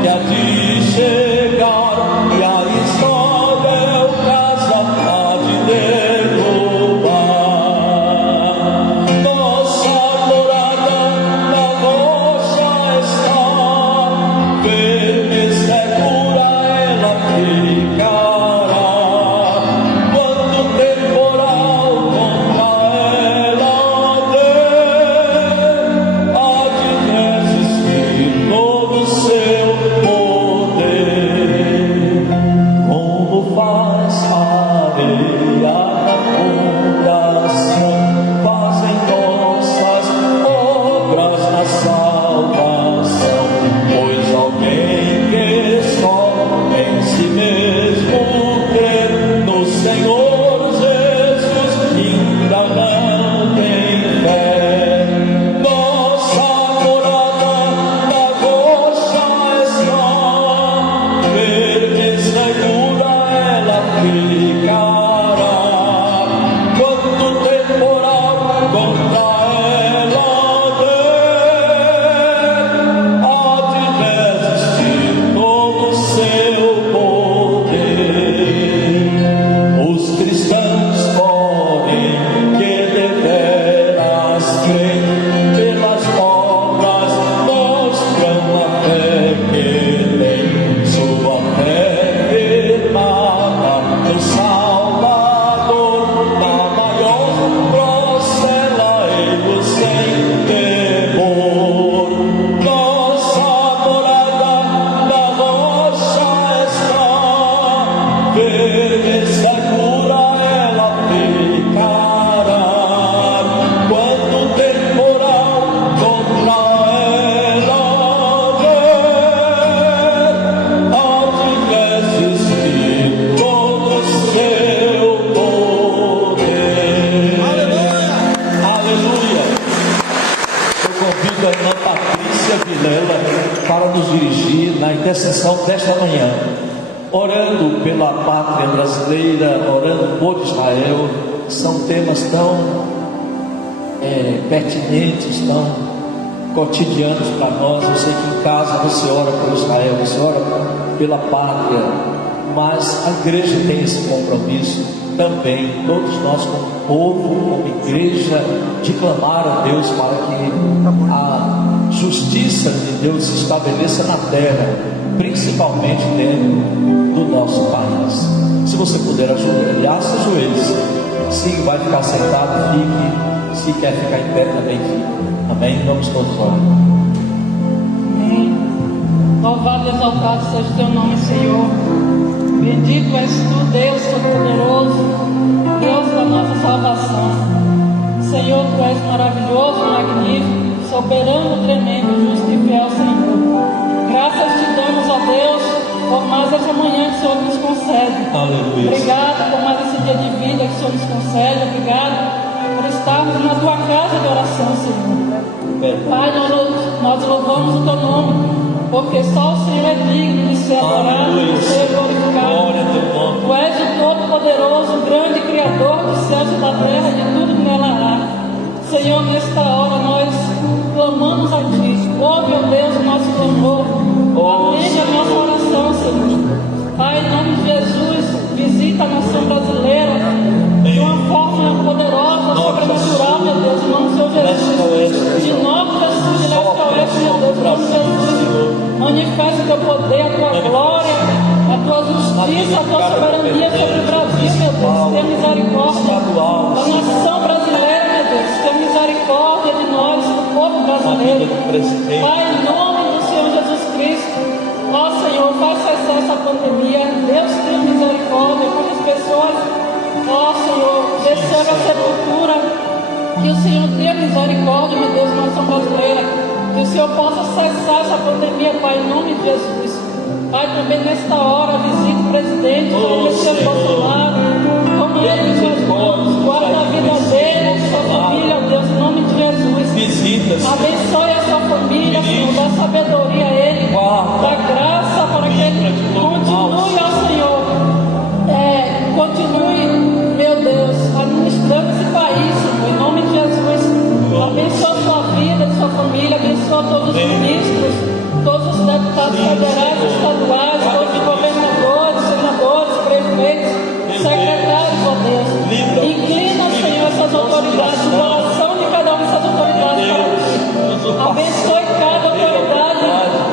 que há de chegar, e a Isabel casa há de derrubar. Nossa morada na rocha está, firme e segura ela ficará. Quando o temporal contra ela der, há de resistir todo o seu poder. Como faz a areia na fundação, fazem nossas obras na salvação. Pois alguém que só em si mesmo crê no Senhor Jesus ainda não tem fé. Nossa morada na rocha está, firme e segura ela ficará. Quando o temporal contra ela der, há de resistir todo o seu poder. Os cristãos podem que deveras crer, pelas obras mostram a fé que tem, sua fé firmada no Salvador, na maior procela ele sem temor. Nossa morada na rocha está, firme e segura ela ficará. Quando o temporal contra ela der, há de resistir todo o seu poder. Aleluia! Eu convido a irmã Patrícia Vilela para nos dirigir na intercessão desta manhã, orando pela pátria brasileira, orando por Israel. São temas tão pertinentes, tão cotidianos para nós. Eu sei que em casa você ora por Israel, você ora pela pátria, mas a igreja tem esse compromisso também, todos nós como povo, como igreja, de clamar a Deus para que a justiça de Deus se estabeleça na terra, principalmente dentro do nosso país. Se você puder ajoelhar, se ajoelhe. Se vai ficar sentado, fique. Se quer ficar em pé, também fique. Amém? Vamos todos orar. Amém. Louvado e exaltado seja o teu nome, Senhor. Bendito és tu, Deus Todo-Poderoso, Deus da nossa salvação. Senhor, tu és maravilhoso, magnífico, soberano, tremendo, justo e fiel, Senhor. Graças te damos, ó Deus, por mais essa manhã que o Senhor nos concede. Aleluia. Obrigado por mais esse dia de vida que o Senhor nos concede. Obrigado por estarmos na tua casa de oração, Senhor. Pai, nós louvamos o teu nome, porque só o Senhor é digno de ser adorado e de ser glorificado. Tu és o Todo-Poderoso, o grande Criador dos céus e da terra, de tudo que nela há. Senhor, nesta hora nós clamamos a Ti. Ouve, ó Deus, o nosso clamor. Atende a nossa oração, Senhor. Pai, em nome de Jesus, visita a nação brasileira de uma forma poderosa, sobrenatural, meu Deus, em nome do Senhor Jesus. De norte a sul, de leste a oeste, meu Deus, em nome de Jesus. Manifesta o teu poder, a tua glória, a tua justiça, a tua soberania sobre o Brasil, meu Deus. Tenha misericórdia da nação brasileira, meu Deus. Tenha misericórdia de nós, do povo brasileiro. Pai, em nome do Senhor Jesus Cristo, ó Senhor, faz cessar essa pandemia. Deus tenha misericórdia com as pessoas, ó Senhor, desceram a sepultura. Que o Senhor tenha misericórdia, meu Deus, na nação brasileira. Que o Senhor possa cessar essa pandemia, Pai, em nome de Jesus. Pai, também nesta hora, visita o presidente, o Senhor Bolsonaro, como ele, Jesus, guarda a vida dele, a sua família, ó Deus, em nome de Jesus. Visita, abençoe a sua família, Senhor, dá sabedoria a ele, dá graça para que ele continue, ó Senhor, continue, meu Deus, todos os ministros, todos os deputados federais, estaduais, todos os governadores, senadores, prefeitos, secretários, ó Deus. Inclina, Senhor, essas autoridades, o coração de cada uma dessas autoridades para ti. Abençoe cada autoridade,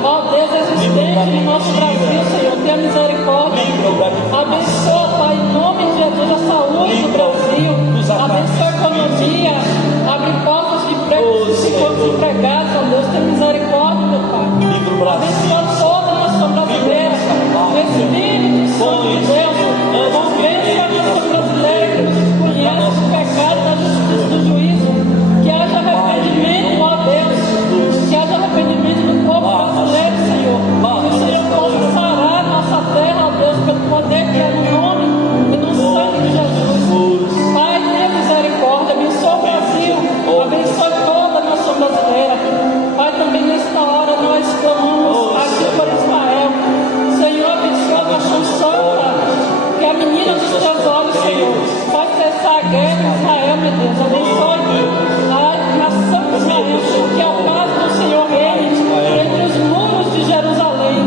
ó Deus, existente no nosso Brasil, Senhor. Tenha misericórdia. Abençoa, Pai, em nome de Jesus, a saúde do Brasil. Abençoa a economia. Abre portas de emprego se for desempregados, ó Deus. Tenha misericórdia, meu Pai. Abençoa toda a nação brasileira. Espírito Santo de Deus, convence a nação brasileira que desconhece o pecado da justiça do juízo. Que haja arrependimento, ó Deus. Que haja arrependimento do povo brasileiro, Senhor. Que o Senhor possa sarar nossa terra, ó Deus, pelo poder que é no nome e no sangue de Jesus. Pai, tenha misericórdia. Abençoa o Brasil. Abençoa toda a nação brasileira. Pai, também nesta hora nós clamamos aqui por Israel. Senhor, abençoa a nação santa, que é a menina dos teus olhos, Senhor. Faz cessar a guerra em Israel, meu Deus. Abençoe a nação de Israel, que ao caso do Senhor reine entre os muros de Jerusalém.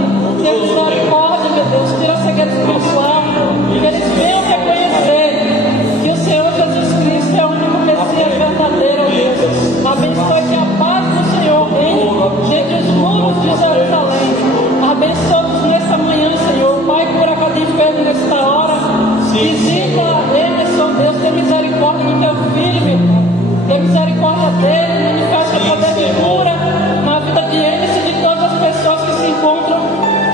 Tenha misericórdia, meu Deus. Tira a cegueira espiritual. Que eles venham reconhecer que o Senhor Jesus Cristo é o único Messias verdadeiro, ó Deus. Abençoe que a paz do Senhor reine entre os muros de Jerusalém. Abençoe-nos nessa manhã, Senhor. Pai, cura cada enfermo nesta hora. Visita Emerson, Deus. Tem misericórdia do teu filho, meu Pai. Tem misericórdia dele. Manifesta o poder de cura na vida de Emerson e de todas as pessoas que se encontram,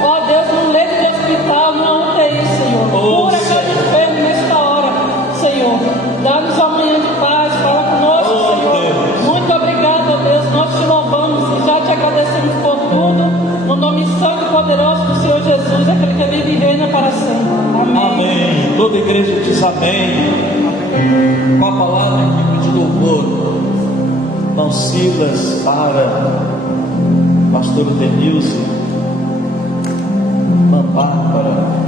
ó Deus, no leito de hospital, na UTI, Senhor. Cura cada enfermo nesta hora, Senhor. Dá-nos uma manhã de paz. Fala conosco, Senhor. Muito obrigado, ó Deus. Nós te louvamos e já te agradecemos por tudo. No nome santo e poderoso do Senhor Jesus, aquele que vive e reina para sempre. Amém. Amém. Toda a igreja diz amém. Com a palavra de louvor, não Silas para pastor Denilson, uma Bárbara.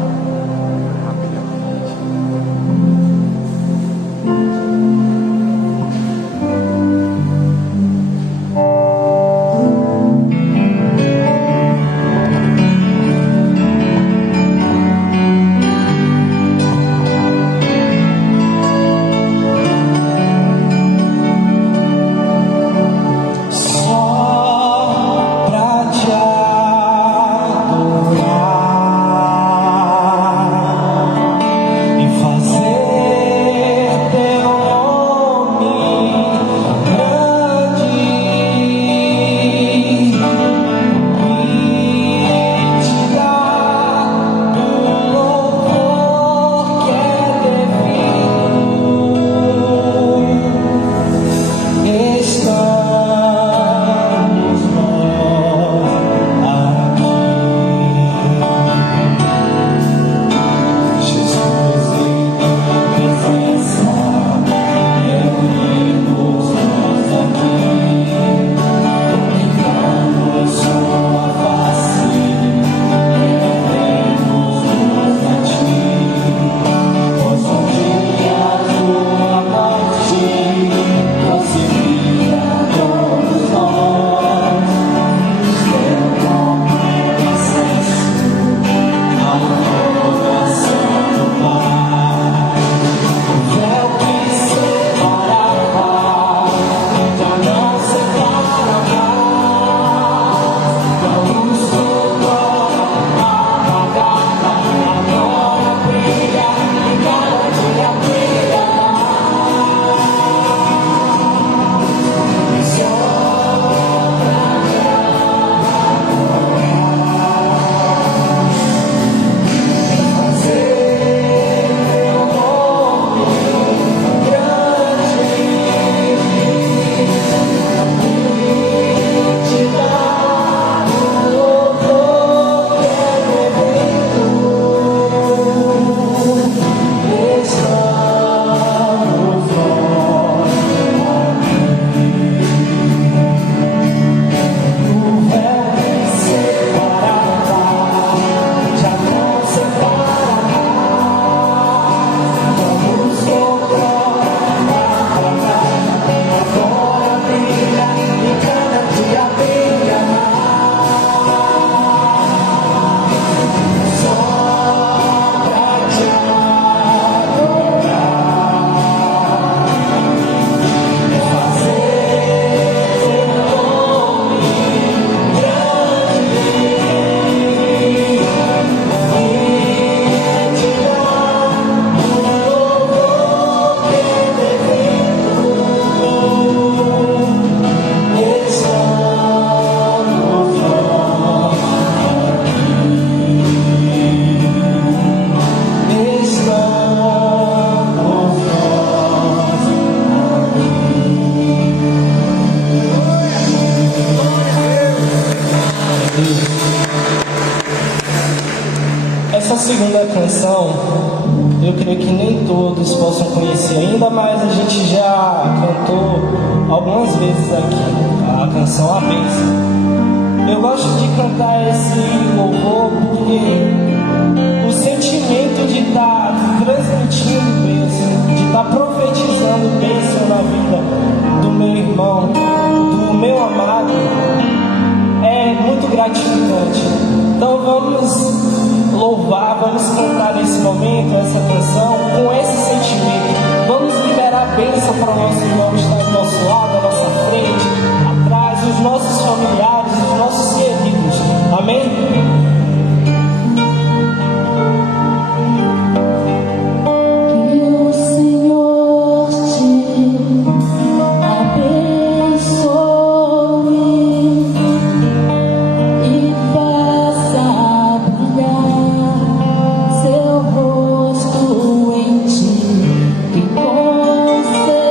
Só pra te adorar. canção, eu creio que nem todos possam conhecer ainda, mas a gente já cantou algumas vezes aqui a canção A Bênção. Eu gosto de cantar esse louvor porque o sentimento de estar transmitindo bênção, de estar profetizando bênção na vida do meu irmão, do meu amado, é muito gratificante. Então vamos louvar, vamos cantar nesse momento essa canção com esse sentimento. Vamos liberar bênção para o nosso irmão que está do nosso lado, à nossa frente, atrás, os nossos familiares, os nossos queridos. Amém? Conceda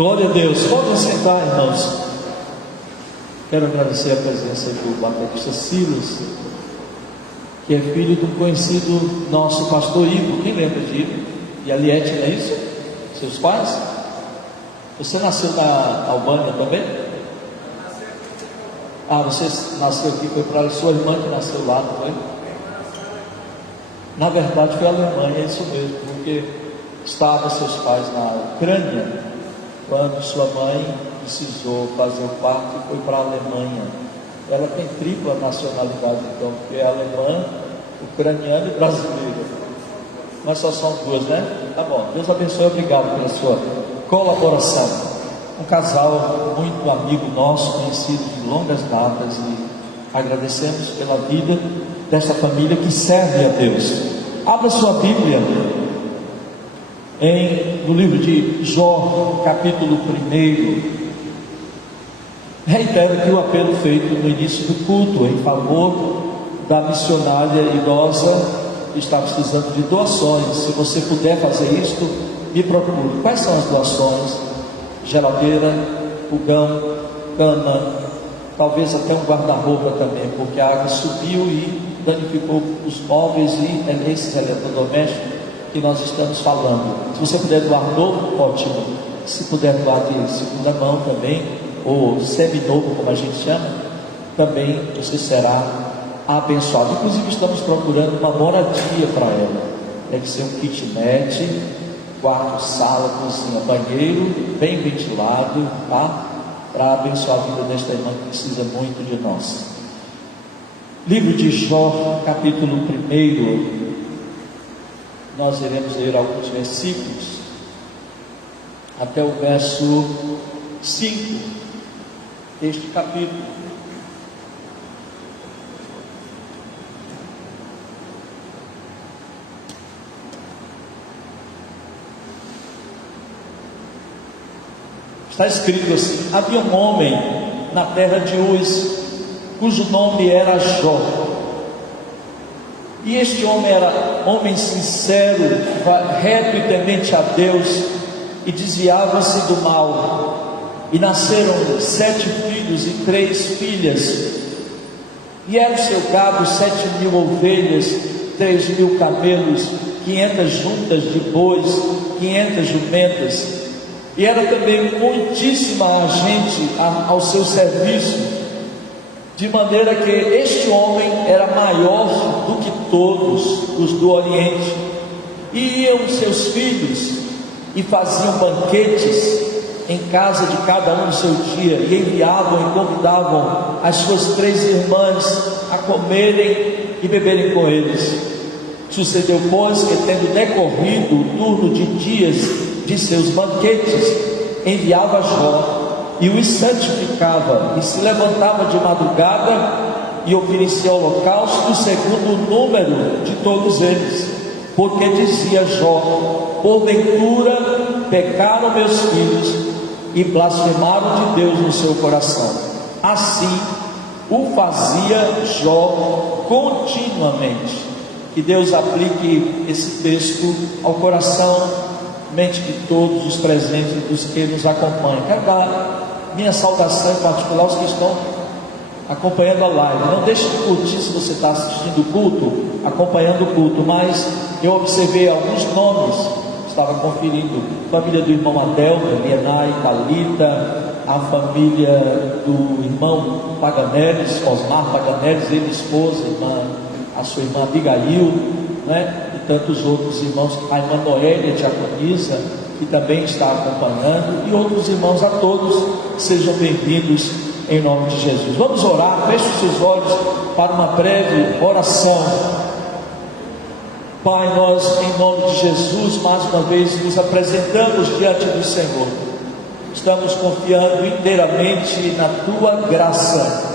Glória a Deus. Podem sentar, irmãos. Quero agradecer a presença do baterista Silas, que é filho de um conhecido nosso, pastor Ivo. Quem lembra de Ivo? E a Liette, não é isso? Seus pais? Você nasceu na Albânia também? Você nasceu aqui, foi para a sua irmã que nasceu lá, não foi? Na verdade foi a Alemanha, é isso mesmo, porque estavam seus pais na Ucrânia, quando sua mãe precisou fazer o parto e foi para a Alemanha. Ela tem tripla nacionalidade, então, porque é alemã, ucraniana e brasileira. Mas só são duas, né? Tá bom, Deus abençoe, obrigado pela sua colaboração. Um casal muito amigo nosso, conhecido de longas datas, e agradecemos pela vida dessa família que serve a Deus. Abra sua Bíblia no livro de Jó, capítulo 1. Reitero que o apelo feito no início do culto em favor da missionária idosa que está precisando de doações. Se você puder fazer isto, me procure. Quais são as doações? Geladeira, fogão, cama, talvez até um guarda-roupa também, porque a água subiu e danificou os móveis, e é nesses eletrodomésticos que nós estamos falando. Se você puder doar novo, ótimo. Se puder doar de segunda mão também, ou semi-novo, como a gente chama, também você será abençoado. Inclusive estamos procurando uma moradia para ela. Deve ser um kitnet, quarto, sala, cozinha, banheiro, bem ventilado, tá? Para abençoar a vida desta irmã que precisa muito de nós. Livro de Jó, capítulo 1. Nós iremos ler alguns versículos até o verso 5 deste capítulo. Está escrito assim: havia um homem na terra de Uz, cujo nome era Jó. E este homem era homem sincero, reto e temente a Deus, e desviava-se do mal. E nasceram 7 filhos e 3 filhas. E era o seu gado 7.000 ovelhas, 3.000 camelos, 500 juntas de bois, 500 jumentas. E era também muitíssima gente ao seu serviço, de maneira que este homem era maior do que todos os do Oriente. E iam seus filhos e faziam banquetes em casa de cada um no seu dia, e enviavam e convidavam as suas 3 irmãs a comerem e beberem com eles. Sucedeu, pois, que tendo decorrido o turno de dias de seus banquetes, enviava Jó e os santificava, e se levantava de madrugada e oferecia holocausto segundo o número de todos eles, porque dizia Jó: porventura pecaram meus filhos e blasfemaram de Deus no seu coração. Assim o fazia Jó continuamente. Que Deus aplique esse texto ao coração, mente de todos os presentes e dos que nos acompanham. Quero dar minha saudação em particular aos que estão acompanhando a live. Não deixe de curtir se você está assistindo o culto, acompanhando o culto. Mas eu observei alguns nomes, estava conferindo: família do irmão Adelmo, Lienai, Thalita, a família do irmão Paganeres, Osmar Paganeres, ele, esposa, a sua irmã Abigail, né? E tantos outros irmãos, a irmã Noélia Diaconisa, que também está acompanhando, e outros irmãos. A todos sejam bem-vindos em nome de Jesus. Vamos orar. Feche os seus olhos para uma breve oração. Pai, nós em nome de Jesus mais uma vez nos apresentamos diante do Senhor. Estamos confiando inteiramente na Tua graça.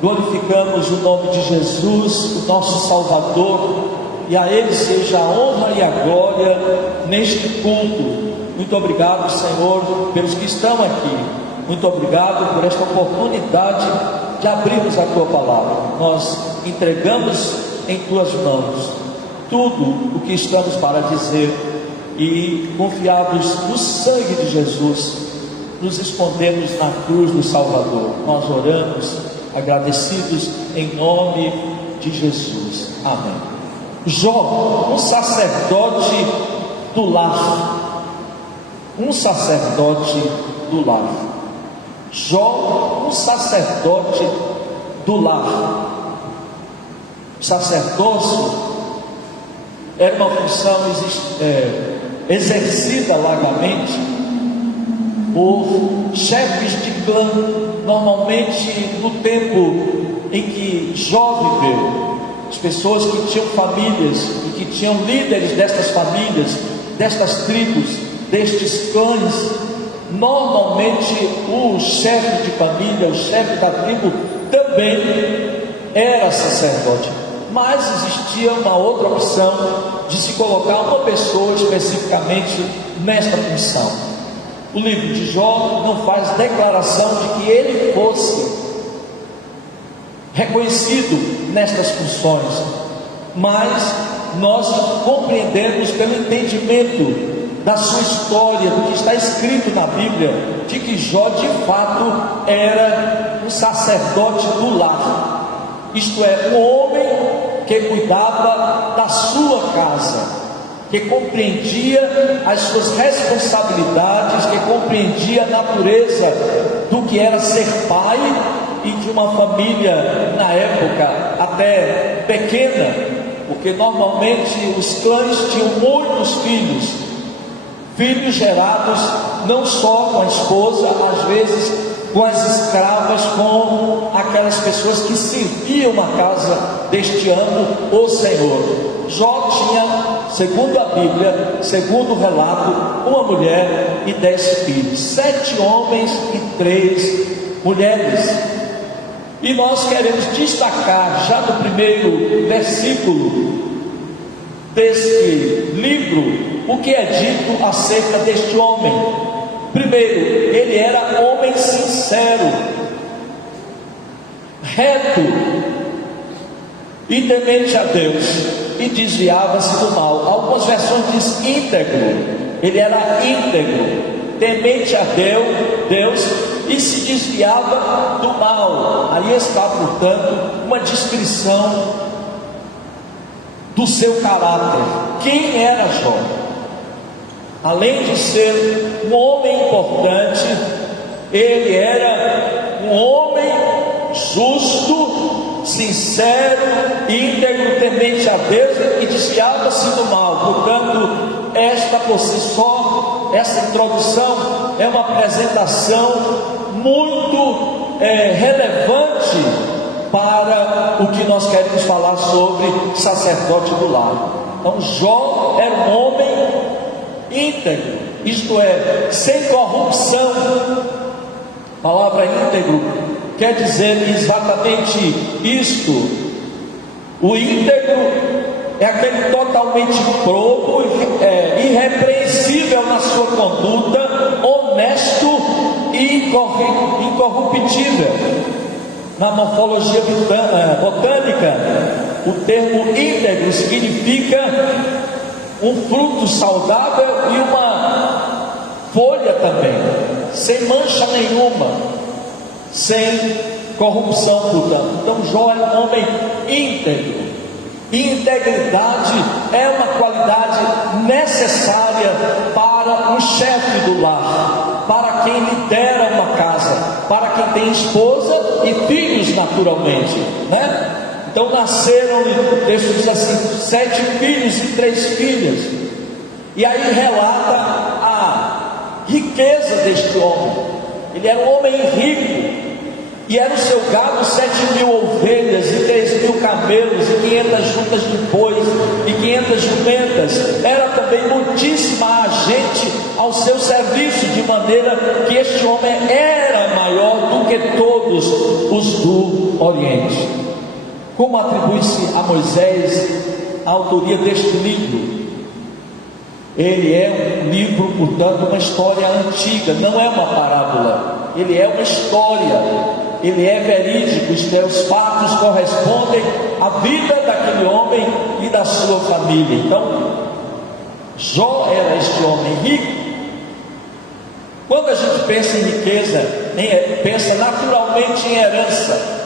Glorificamos o nome de Jesus, o nosso Salvador, e a Ele seja a honra e a glória neste culto. Muito obrigado, Senhor, pelos que estão aqui. Muito obrigado por esta oportunidade de abrirmos a Tua palavra. Nós entregamos em Tuas mãos tudo o que estamos para dizer, e confiados no sangue de Jesus, nos escondemos na cruz do Salvador. Nós oramos agradecidos em nome de Jesus. Amém. Jó, um sacerdote do lar. Um sacerdote do lar. Jó, um sacerdote do lar. O sacerdócio era uma função exercida largamente por chefes de clã, normalmente no tempo em que Jó viveu. As pessoas que tinham famílias e que tinham líderes destas famílias, destas tribos, destes clãs, normalmente o chefe de família, o chefe da tribo também era sacerdote. Mas existia uma outra opção de se colocar uma pessoa especificamente nesta função. O livro de Jó não faz declaração de que ele fosse reconhecido nestas funções, mas nós compreendemos pelo entendimento da sua história, do que está escrito na Bíblia, de que Jó de fato era um sacerdote do lar, isto é, um homem que cuidava da sua casa, que compreendia as suas responsabilidades, que compreendia a natureza do que era ser pai e de uma família, na época, até pequena, porque normalmente os clãs tinham muitos filhos gerados não só com a esposa, às vezes com as escravas, com aquelas pessoas que serviam na casa deste amo, o Senhor. Jó tinha, segundo a Bíblia, segundo o relato, uma mulher e 10 filhos, 7 homens e 3 mulheres. E nós queremos destacar já no primeiro versículo deste livro o que é dito acerca deste homem. Primeiro, ele era homem sincero, reto e temente a Deus, e desviava-se do mal. Algumas versões diz íntegro. Ele era íntegro, temente a Deus e se desviava do mal. Aí está, portanto, uma descrição do seu caráter. Quem era Jó? Além de ser um homem importante, ele era um homem justo, sincero, íntegro, temente a Deus e desviava-se do mal. Portanto, esta por si só, essa introdução é uma apresentação muito relevante para o que nós queremos falar sobre sacerdote do lar. Então, Jó era um homem íntegro, isto é, sem corrupção. A palavra íntegro quer dizer exatamente isto. O íntegro é aquele totalmente probo, irrepreensível na sua conduta, honesto e incorruptível. Na morfologia botânica, o termo íntegro significa um fruto saudável e uma folha também, sem mancha nenhuma, sem corrupção, portanto. Então Jó era um homem íntegro. E integridade é uma qualidade necessária para um chefe do lar, para quem lidera uma casa, para quem tem esposa e filhos naturalmente, né? Então nasceram, o texto diz assim, 7 filhos e 3 filhas. E aí relata a riqueza deste homem. Ele era um homem rico, e era o seu gado 7.000 ovelhas e 3.000 camelos e 500 juntas de bois e 500 jumentas. Era também muitíssima gente ao seu serviço, de maneira que este homem era maior do que todos os do Oriente. Como atribui-se a Moisés a autoria deste livro? Ele é um livro, portanto, uma história antiga, não é uma parábola, ele é uma história, ele é verídico, isto é, os fatos correspondem à vida daquele homem e da sua família. Então, Jó era este homem rico. Quando a gente pensa em riqueza, pensa naturalmente em herança.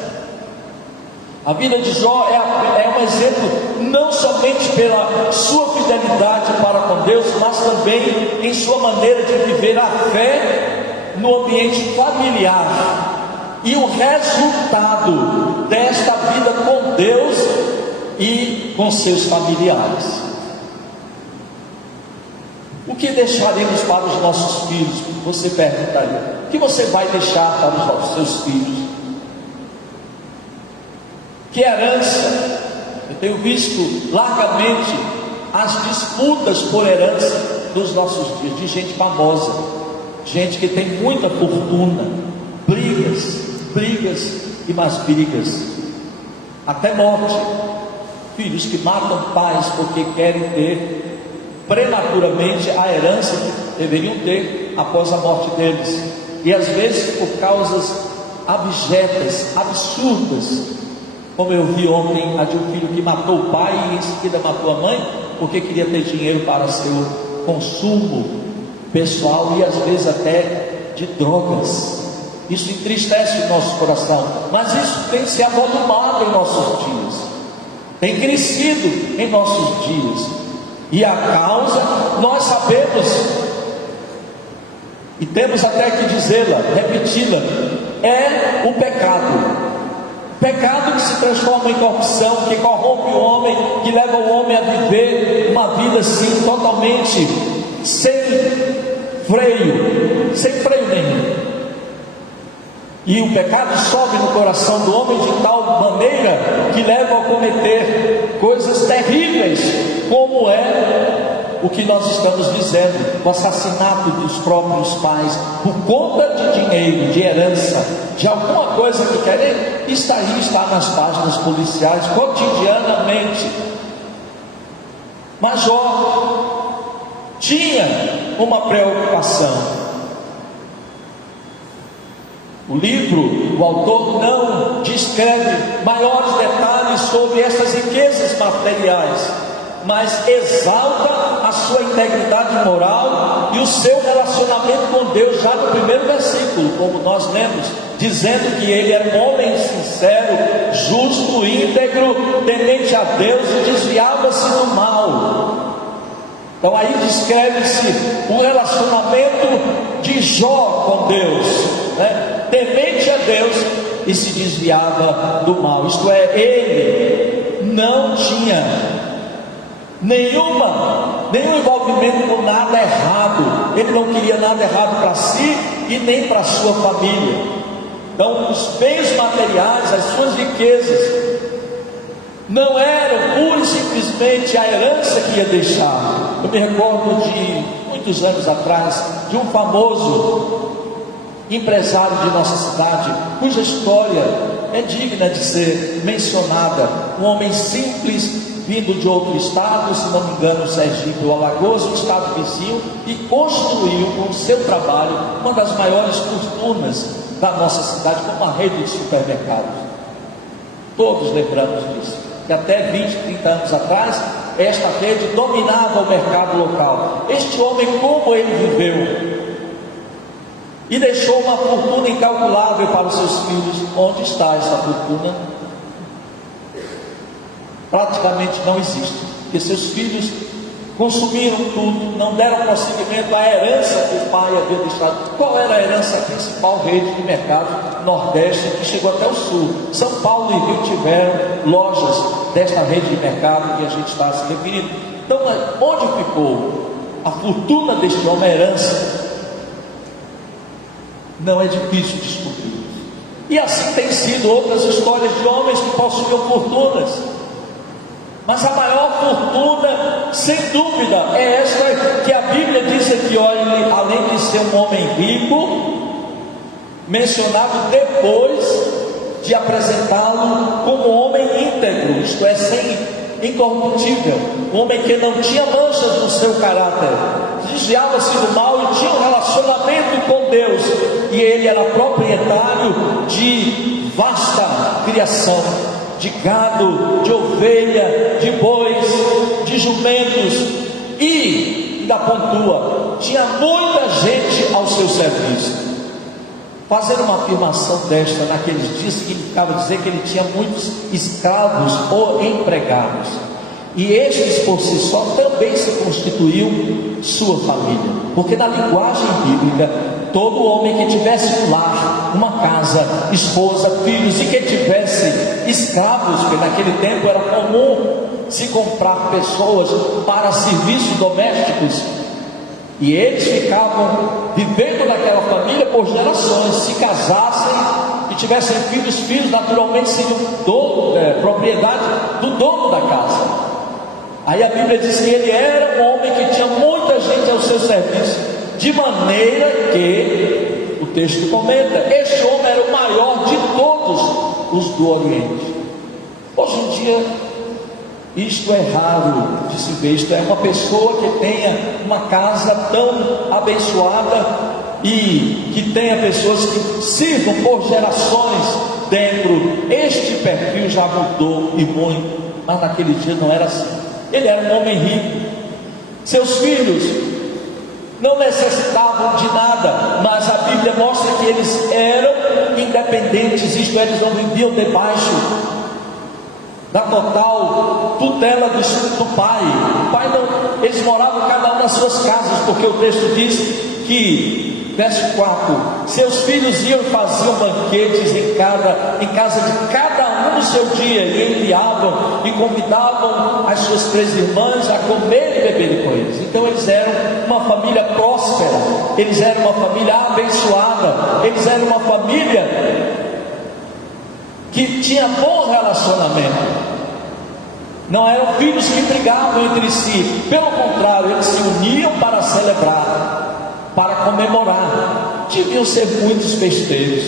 A vida de Jó é um exemplo não somente pela sua fidelidade para com Deus, mas também em sua maneira de viver a fé no ambiente familiar. E o resultado desta vida com Deus e com seus familiares. O que deixaremos para os nossos filhos? Você perguntaria. O que você vai deixar para os seus filhos? Que herança? Eu tenho visto largamente as disputas por herança dos nossos dias, de gente famosa, gente que tem muita fortuna, brigas e mais brigas, até morte. Filhos que matam pais porque querem ter prematuramente a herança que deveriam ter após a morte deles, e às vezes por causas abjetas, absurdas, como eu vi ontem a de um filho que matou o pai e em seguida matou a mãe porque queria ter dinheiro para seu consumo pessoal e às vezes até de drogas. Isso entristece o nosso coração, mas isso tem se avolumado em nossos dias, tem crescido em nossos dias, e a causa nós sabemos e temos até que dizê-la, repeti-la, é o pecado. Pecado que se transforma em corrupção, que corrompe o homem, que leva o homem a viver uma vida assim totalmente sem freio nenhum. E o pecado sobe no coração do homem de tal maneira que leva a cometer coisas terríveis, como é o que nós estamos dizendo, o assassinato dos próprios pais por conta de dinheiro, de herança, de alguma coisa que querem. Isso aí está nas páginas policiais cotidianamente. Mas Jó tinha uma preocupação. O livro, o autor não descreve maiores detalhes sobre essas riquezas materiais, mas exalta a sua integridade moral e o seu relacionamento com Deus, já no primeiro versículo, como nós lemos, dizendo que ele era um homem sincero, justo, íntegro, temente a Deus e desviava-se do mal. Então aí descreve-se o relacionamento de Jó com Deus, né? Temente a Deus e se desviava do mal. Isto é, ele não tinha nenhum envolvimento com nada errado. Ele não queria nada errado para si e nem para a sua família. Então os bens materiais, as suas riquezas, não eram pura e simplesmente a herança que ia deixar. Eu me recordo de muitos anos atrás de um famoso empresário de nossa cidade, cuja história é digna de ser mencionada. Um homem simples, vindo de outro estado, se não me engano Sergipe ou Alagoas, um estado vizinho, e construiu com o seu trabalho uma das maiores fortunas da nossa cidade, com uma rede de supermercados. Todos lembramos disso, que até 20, 30 anos atrás esta rede dominava o mercado local. Este homem, como ele viveu e deixou uma fortuna incalculável para os seus filhos. Onde está essa fortuna? Praticamente não existe, porque seus filhos consumiram tudo, não deram prosseguimento à herança que o pai havia deixado. Qual era a herança? A principal rede de mercado nordeste, que chegou até o sul. São Paulo e Rio tiveram lojas desta rede de mercado que a gente está se referindo. Então, onde ficou a fortuna deste homem, a herança? Não é difícil descobrir. E assim tem sido outras histórias de homens que possuíam fortunas, mas a maior fortuna, sem dúvida, é esta que a Bíblia diz aqui. Olha, além de ser um homem rico, mencionado depois de apresentá-lo como um homem íntegro, isto é, incorruptível, um homem que não tinha manchas no seu caráter, desviava-se do mal e tinha um relacionamento com Deus, e ele era proprietário de vasta criação, de gado, de ovelha, de bois, de jumentos, e ainda pontua, tinha muita gente ao seu serviço. Fazer uma afirmação desta naqueles dias significava dizer que ele tinha muitos escravos ou empregados, e estes por si só também se constituíam sua família, porque na linguagem bíblica, todo homem que tivesse um lar, uma casa, esposa, filhos, e que tivesse escravos, porque naquele tempo era comum se comprar pessoas para serviços domésticos, e eles ficavam vivendo naquela família por gerações. Se casassem e tivessem filhos, filhos naturalmente seriam propriedade do dono da casa. Aí a Bíblia diz que ele era um homem que tinha muita gente ao seu serviço, de maneira que, o texto comenta, este homem era o maior de todos os do Oriente. Hoje em dia, isto é raro de se ver. Isto é uma pessoa que tenha uma casa tão abençoada e que tenha pessoas que sirvam por gerações dentro. Este perfil já mudou e muito, mas naquele dia não era assim. Ele era um homem rico, seus filhos não necessitavam de nada, mas a Bíblia mostra que eles eram independentes, isto é, eles não viviam debaixo da total tutela do pai. O pai não, eles moravam cada um nas suas casas, porque o texto diz que, verso 4, seus filhos iam e faziam banquetes em casa de cada um no seu dia, e enviavam e convidavam as suas 3 irmãs a comer e beber com eles. Então eles eram uma família próspera, eles eram uma família abençoada, eles eram uma família que tinha bom relacionamento. Não eram filhos que brigavam entre si, pelo contrário, eles se uniam para celebrar, para comemorar. Deviam ser muitos festeiros,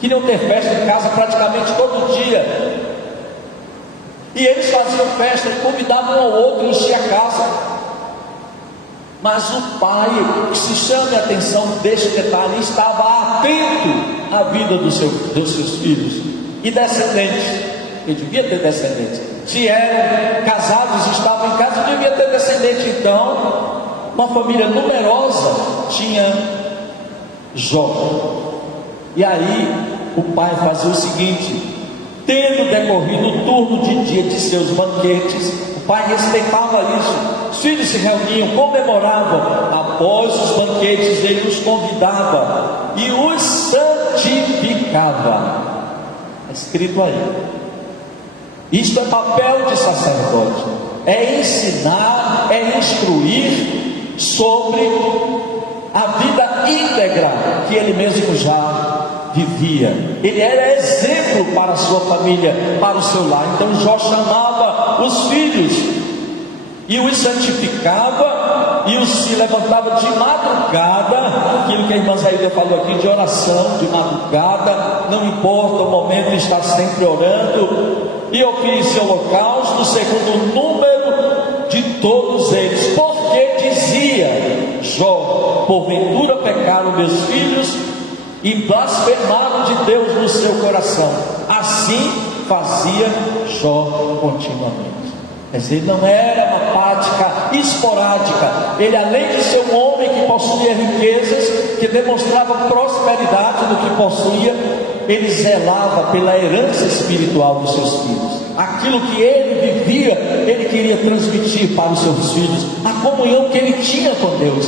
queriam ter festa em casa praticamente todo dia, e eles faziam festa e convidavam um ao outro, enchia a casa. Mas o pai, que se chame a atenção deste detalhe, estava atento à vida dos seus filhos e descendentes. Ele devia ter descendentes. Se eram casados e estavam em casa, devia ter descendentes. Então, uma família numerosa tinha Jó. E aí o pai fazia o seguinte: tendo decorrido o turno de dia de seus banquetes, o pai respeitava isso. Os filhos se reuniam, comemoravam. Após os banquetes, ele os convidava e os santificava. Está escrito aí. Isto é papel de sacerdote, é ensinar, é instruir sobre a vida íntegra que ele mesmo já vivia. Ele era exemplo para a sua família, para o seu lar. Então Jó chamava os filhos e os santificava, e os se levantava de madrugada, aquilo que a irmã Zaida falou aqui, de oração de madrugada, não importa o momento, está sempre orando, e oferecia holocausto segundo o número de todos eles, porque dizia Jó: porventura pecaram meus filhos e blasfemaram de Deus no seu coração. Assim fazia Jó continuamente. Mas ele não era uma prática esporádica. Ele, além de ser um homem que possuía riquezas, que demonstrava prosperidade do que possuía, ele zelava pela herança espiritual dos seus filhos. Aquilo que ele vivia, ele queria transmitir para os seus filhos, a comunhão que ele tinha com Deus.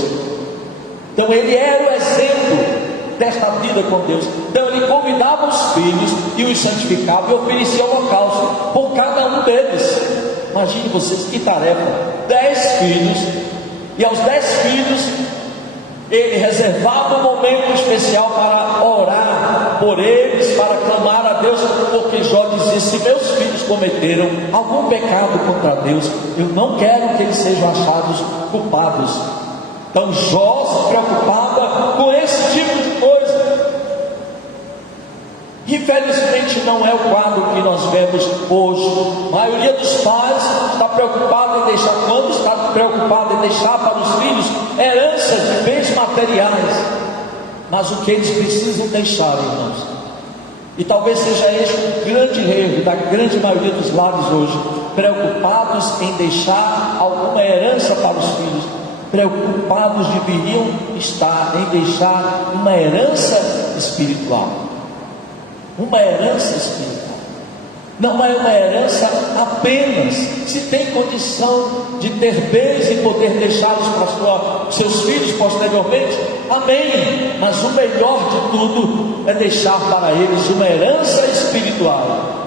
Então ele era o exemplo desta vida com Deus. Então ele convidava os filhos e os santificava e oferecia holocausto por cada um deles. Imagine vocês que tarefa: 10 filhos, e aos 10 filhos ele reservava um momento especial para orar por eles, para clamar a Deus, porque Jó dizia: se meus filhos cometeram algum pecado contra Deus, eu não quero que eles sejam achados culpados. Então Jó se preocupava com esse tipo de coisa. Infelizmente não é o quadro que nós vemos hoje. A maioria dos pais está preocupada em deixar, quando está preocupada em deixar para os filhos heranças de bens materiais, mas o que eles precisam deixar, irmãos, e talvez seja este um grande erro da grande maioria dos lares hoje, preocupados em deixar alguma herança para os filhos, preocupados deveriam estar em deixar uma herança espiritual. Uma herança espiritual. Não é uma herança apenas se tem condição de ter bens e poder deixá-los para seus filhos posteriormente. Amém. Mas o melhor de tudo é deixar para eles uma herança espiritual.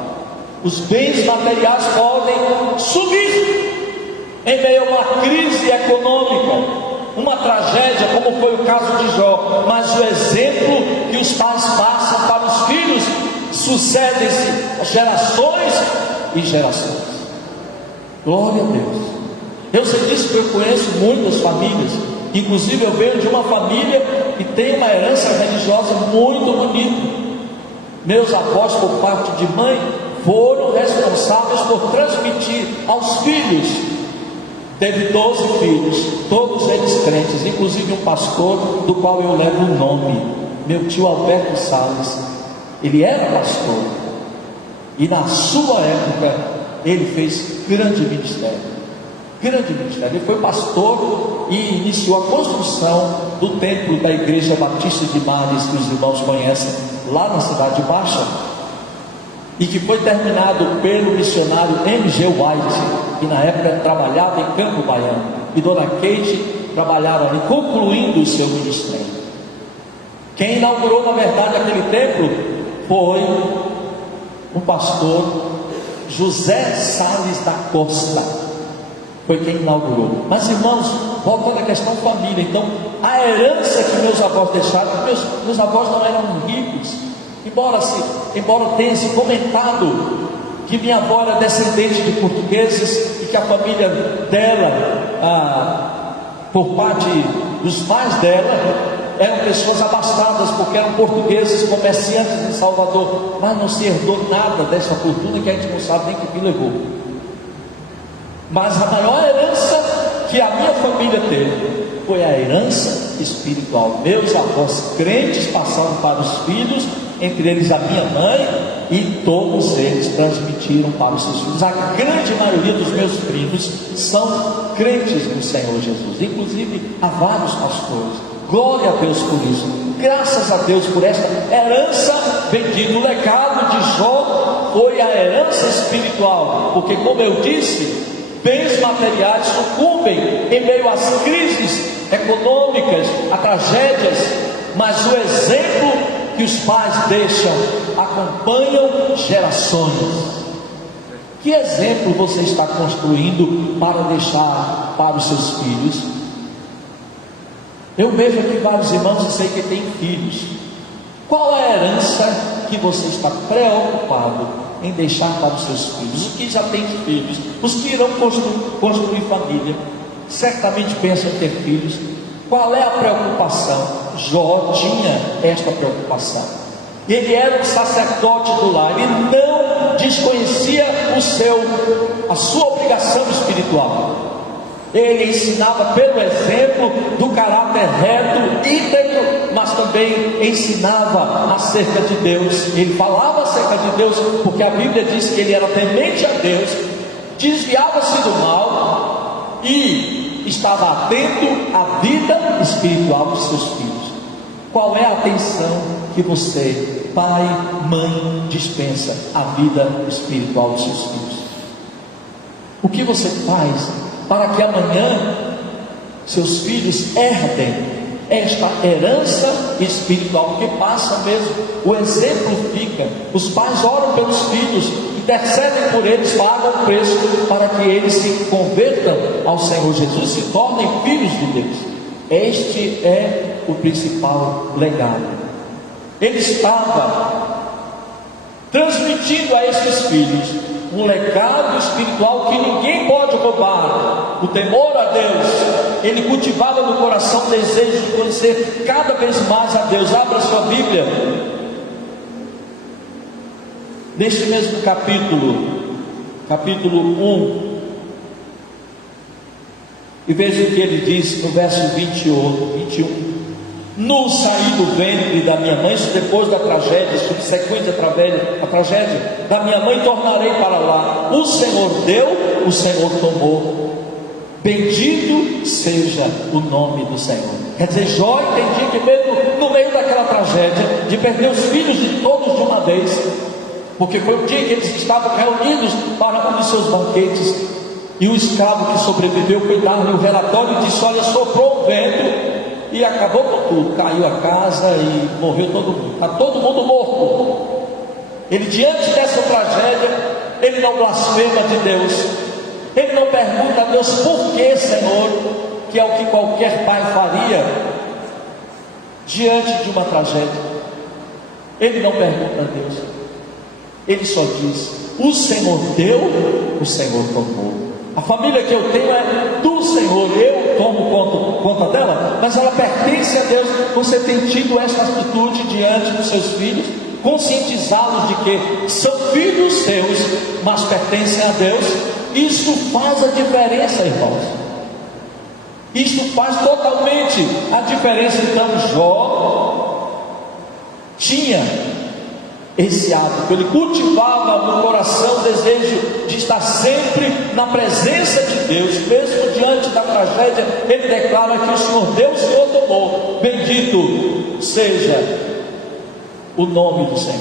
Os bens materiais podem sumir em meio a uma crise econômica, uma tragédia, como foi o caso de Jó. Mas o exemplo que os pais passam para os filhos sucedem-se gerações e gerações. Glória a Deus. Eu sei disso porque eu conheço muitas famílias. Inclusive eu venho de uma família que tem uma herança religiosa muito bonita. Meus avós, por parte de mãe, foram responsáveis por transmitir aos filhos. Teve 12 filhos, todos eles crentes, inclusive um pastor do qual eu levo o nome, meu tio Alberto Salles. Ele era pastor e na sua época ele fez grande ministério. Ele foi pastor e iniciou a construção do templo da Igreja Batista de Mares, que os irmãos conhecem, lá na Cidade Baixa, e que foi terminado pelo missionário M.G. White, que na época trabalhava em Campo Baiano, e Dona Kate trabalhava ali, concluindo o seu ministério. Quem inaugurou, na verdade, aquele templo foi o pastor José Salles da Costa. Foi quem inaugurou. Mas, irmãos, voltando à questão família, então, a herança que meus avós deixaram, meus avós não eram ricos, embora tenha se comentado que minha avó era descendente de portugueses e que a família dela, por parte dos pais dela, eram pessoas abastadas, porque eram portugueses, comerciantes em Salvador, mas não se herdou nada dessa fortuna que a gente não sabe nem que fim levou. Mas a maior herança que a minha família teve foi a herança espiritual. Meus avós crentes passaram para os filhos, entre eles a minha mãe, e todos eles transmitiram para os seus filhos. A grande maioria dos meus primos são crentes no Senhor Jesus, inclusive há vários pastores. Glória a Deus por isso. Graças a Deus por esta herança bendita. O legado de Jó foi a herança espiritual, porque, como eu disse, bens materiais sucumbem em meio às crises econômicas, a tragédias, mas o exemplo que os pais deixam acompanham gerações. Que exemplo você está construindo para deixar para os seus filhos? Eu vejo aqui vários irmãos e sei que têm filhos. Qual é a herança que você está preocupado em deixar para os seus filhos? Os que já têm filhos, os que irão construir família, certamente pensam em ter filhos. Qual é a preocupação? Jó tinha esta preocupação. Ele era um sacerdote do lar, ele não desconhecia a sua obrigação espiritual. Ele ensinava pelo exemplo do caráter reto, íntegro, mas também ensinava acerca de Deus. Ele falava acerca de Deus, porque a Bíblia diz que ele era temente a Deus, desviava-se do mal e estava atento à vida espiritual dos seus filhos. Qual é a atenção que você, pai, mãe, dispensa à vida espiritual dos seus filhos? O que você faz para que amanhã seus filhos herdem esta herança espiritual? Porque passa mesmo, o exemplo fica. Os pais oram pelos filhos, intercedem por eles, pagam o preço para que eles se convertam ao Senhor Jesus, se tornem filhos de Deus. Este é o principal legado. Ele estava transmitindo a esses filhos um legado espiritual que ninguém pode roubar: o temor a Deus. Ele cultivava no coração o desejo de conhecer cada vez mais a Deus. Abra sua Bíblia neste mesmo capítulo 1, e veja o que ele diz no verso 21. No sair do ventre da minha mãe, isso depois da tragédia, subsequente à tragédia da minha mãe, tornarei para lá. O Senhor deu, o Senhor tomou. Bendito seja o nome do Senhor. Quer dizer, Jó entendia que mesmo no meio daquela tragédia de perder os filhos de todos de uma vez, porque foi o dia que eles estavam reunidos para um de seus banquetes, e o escravo que sobreviveu foi dar-lhe o relatório e disse: olha, soprou um vento e acabou com tudo, caiu a casa e morreu todo mundo, está todo mundo morto. Ele, diante dessa tragédia, ele não blasfema de Deus, ele não pergunta a Deus: por que, Senhor? Que é o que qualquer pai faria diante de uma tragédia. Ele não pergunta a Deus, ele só diz: o Senhor deu, o Senhor tomou. A família que eu tenho é do Senhor, eu tomo conta dela, mas ela pertence a Deus. Você tem tido essa atitude diante dos seus filhos, conscientizá-los de que são filhos seus, mas pertencem a Deus? Isso faz a diferença, irmãos. Isso faz totalmente a diferença. Então Jó tinha esse hábito, ele cultivava no coração o desejo de estar sempre na presença de Deus, mesmo diante da tragédia. Ele declara que o Senhor deu, o Senhor tomou. Bendito seja o nome do Senhor.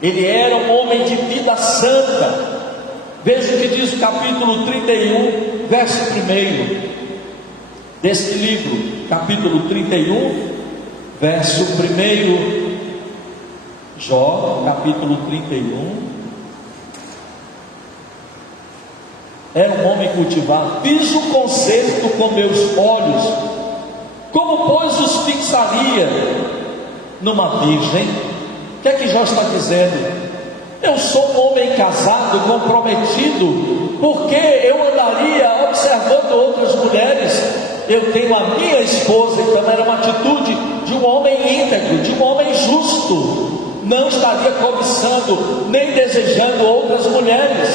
Ele era um homem de vida santa. Veja o que diz o capítulo 31, verso 1 deste livro, capítulo 31, verso 1. Jó, capítulo 31. Era um homem cultivado. Fiz o concerto com meus olhos, como pois os fixaria numa virgem? O que é que Jó está dizendo? Eu sou um homem casado, comprometido, porque eu andaria observando outras mulheres? Eu tenho a minha esposa. Então era uma atitude de um homem íntegro, de um homem justo. Não estaria cobiçando nem desejando outras mulheres.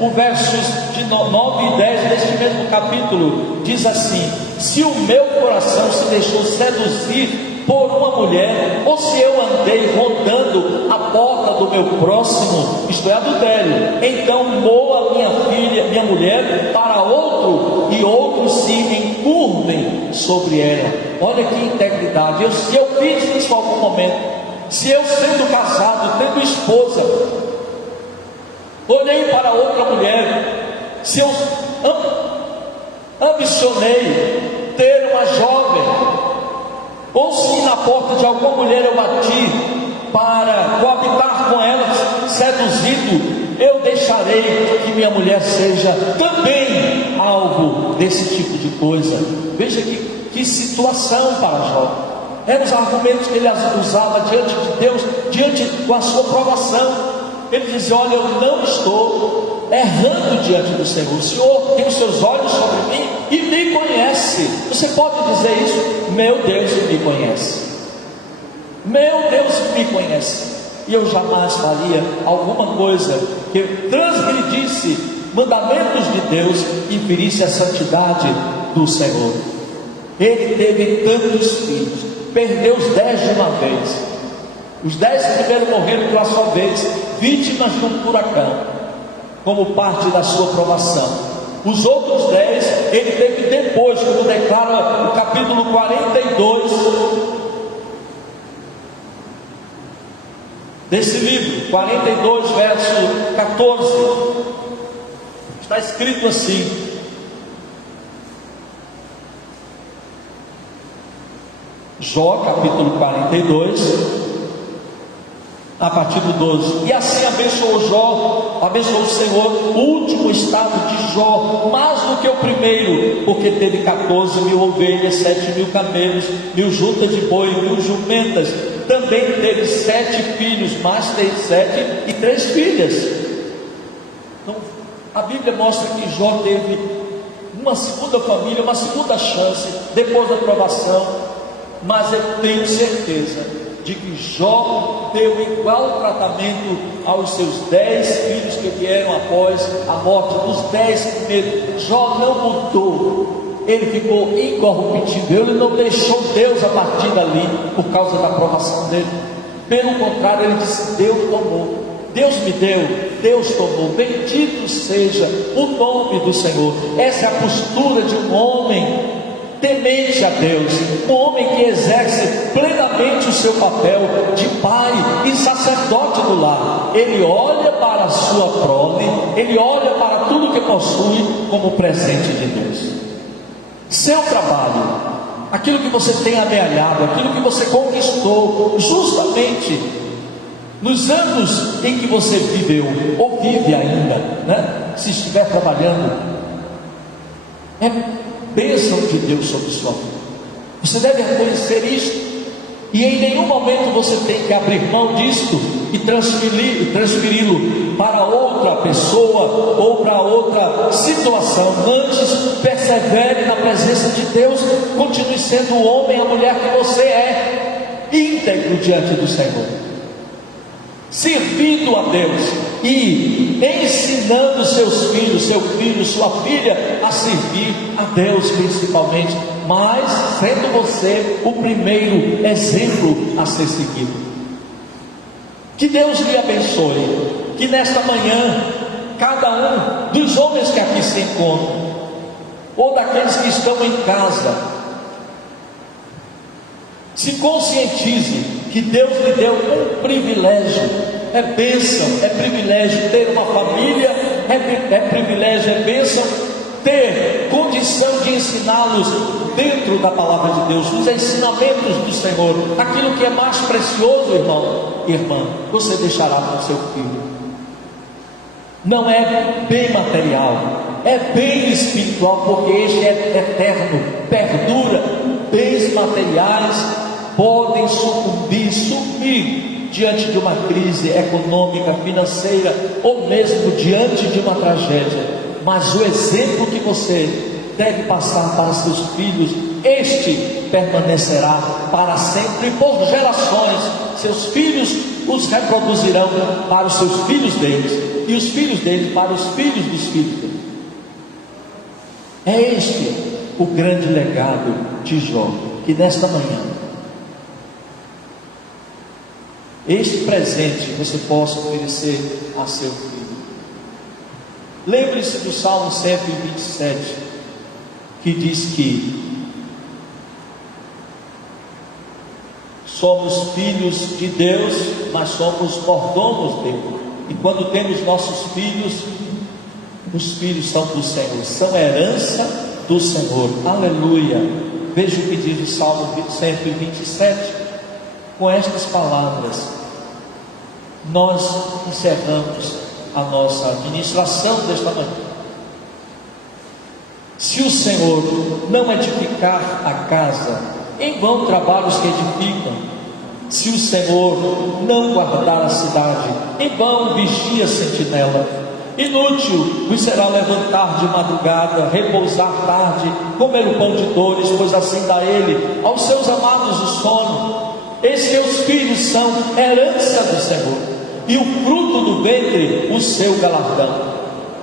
O versos de 9 e 10 deste mesmo capítulo diz assim: se o meu coração se deixou seduzir por uma mulher, ou se eu andei rondando a porta do meu próximo, isto é, adultério, então moa minha filha, minha mulher, para outro, e outros se encurvem sobre ela. Olha que integridade. Se eu fiz isso em algum momento, se eu sendo casado, tendo esposa, olhei para outra mulher, se eu ambicionei ter uma jovem, ou se na porta de alguma mulher eu bati para coabitar com ela, seduzido, eu deixarei que minha mulher seja também alvo desse tipo de coisa. Veja que situação para Jó. Eram os argumentos que ele usava diante de Deus, diante com a sua provação. Ele dizia: olha, eu não estou errando diante do Senhor. O Senhor tem os seus olhos sobre mim e me conhece. Você pode dizer isso? Meu Deus me conhece. Meu Deus me conhece. E eu jamais faria alguma coisa que transgredisse mandamentos de Deus e ferisse a santidade do Senhor. Ele teve tantos filhos, perdeu os 10 de uma vez. Os 10 primeiros morreram de uma só vez, vítimas de um furacão, como parte da sua provação. Os outros 10 ele teve depois, como declara o capítulo 42 desse livro, 42 verso 14, está escrito assim: Jó, capítulo 42, a partir do 12. E assim abençoou o Senhor o último estado de Jó, mais do que o primeiro, porque teve 14.000 ovelhas, 7.000 camelos, 1.000 juntas de boi, 1.000 jumentas. Também teve 7 filhos, mais 7 e 3 filhas. Então a Bíblia mostra que Jó teve uma segunda família, uma segunda chance depois da provação. Mas eu tenho certeza de que Jó deu igual tratamento aos seus 10 filhos que vieram após a morte dos 10 primeiros. Jó não mudou, ele ficou incorruptível, ele não deixou Deus a partir dali por causa da provação dele. Pelo contrário, ele disse: Deus tomou. Deus me deu, Deus tomou, bendito seja o nome do Senhor. Essa é a postura de um homem temente a Deus, um homem que exerce plenamente o seu papel de pai e sacerdote do lar. Ele olha para a sua prole, ele olha para tudo que possui como presente de Deus. Seu trabalho, aquilo que você tem amealhado, aquilo que você conquistou, justamente nos anos em que você viveu, ou vive ainda, né? Se estiver trabalhando, é bênção de Deus sobre sua vida. Você deve reconhecer isto, e em nenhum momento você tem que abrir mão disto e transferi-lo para outra pessoa ou para outra situação. Antes, persevere na presença de Deus, continue sendo o homem, a mulher que você é, íntegro diante do Senhor, servindo a Deus e ensinando seus filhos, seu filho, sua filha a servir a Deus principalmente, mas sendo você o primeiro exemplo a ser seguido. Que Deus lhe abençoe, que nesta manhã cada um dos homens que aqui se encontram, ou daqueles que estão em casa, se conscientize que Deus lhe deu um privilégio. É bênção, é privilégio ter uma família, é privilégio, é bênção ter condição de ensiná-los dentro da palavra de Deus, os ensinamentos do Senhor. Aquilo que é mais precioso, irmão, irmã, você deixará para o seu filho. Não é bem material, é bem espiritual, porque este é eterno, perdura. Bens materiais podem sumir diante de uma crise econômica, financeira, ou mesmo diante de uma tragédia, mas o exemplo que você deve passar para seus filhos, este permanecerá para sempre, por gerações. Seus filhos os reproduzirão para os seus filhos deles, e os filhos deles para os filhos dos filhos deles. É este o grande legado de Jó, que nesta manhã este presente você possa oferecer a seu filho. Lembre-se do Salmo 127, que diz que somos filhos de Deus, mas somos mordomos dele. E quando temos nossos filhos, os filhos são do Senhor, são herança do Senhor. Aleluia. Veja o que diz o Salmo 127. Com estas palavras, nós encerramos a nossa ministração desta manhã. Se o Senhor não edificar a casa, em vão trabalham os que edificam. Se o Senhor não guardar a cidade, em vão vigia a sentinela. Inútil vos será levantar de madrugada, repousar tarde, comer o pão de dores, pois assim dá Ele aos seus amados o sono. Esses seus filhos são herança do Senhor, e o fruto do ventre o seu galardão.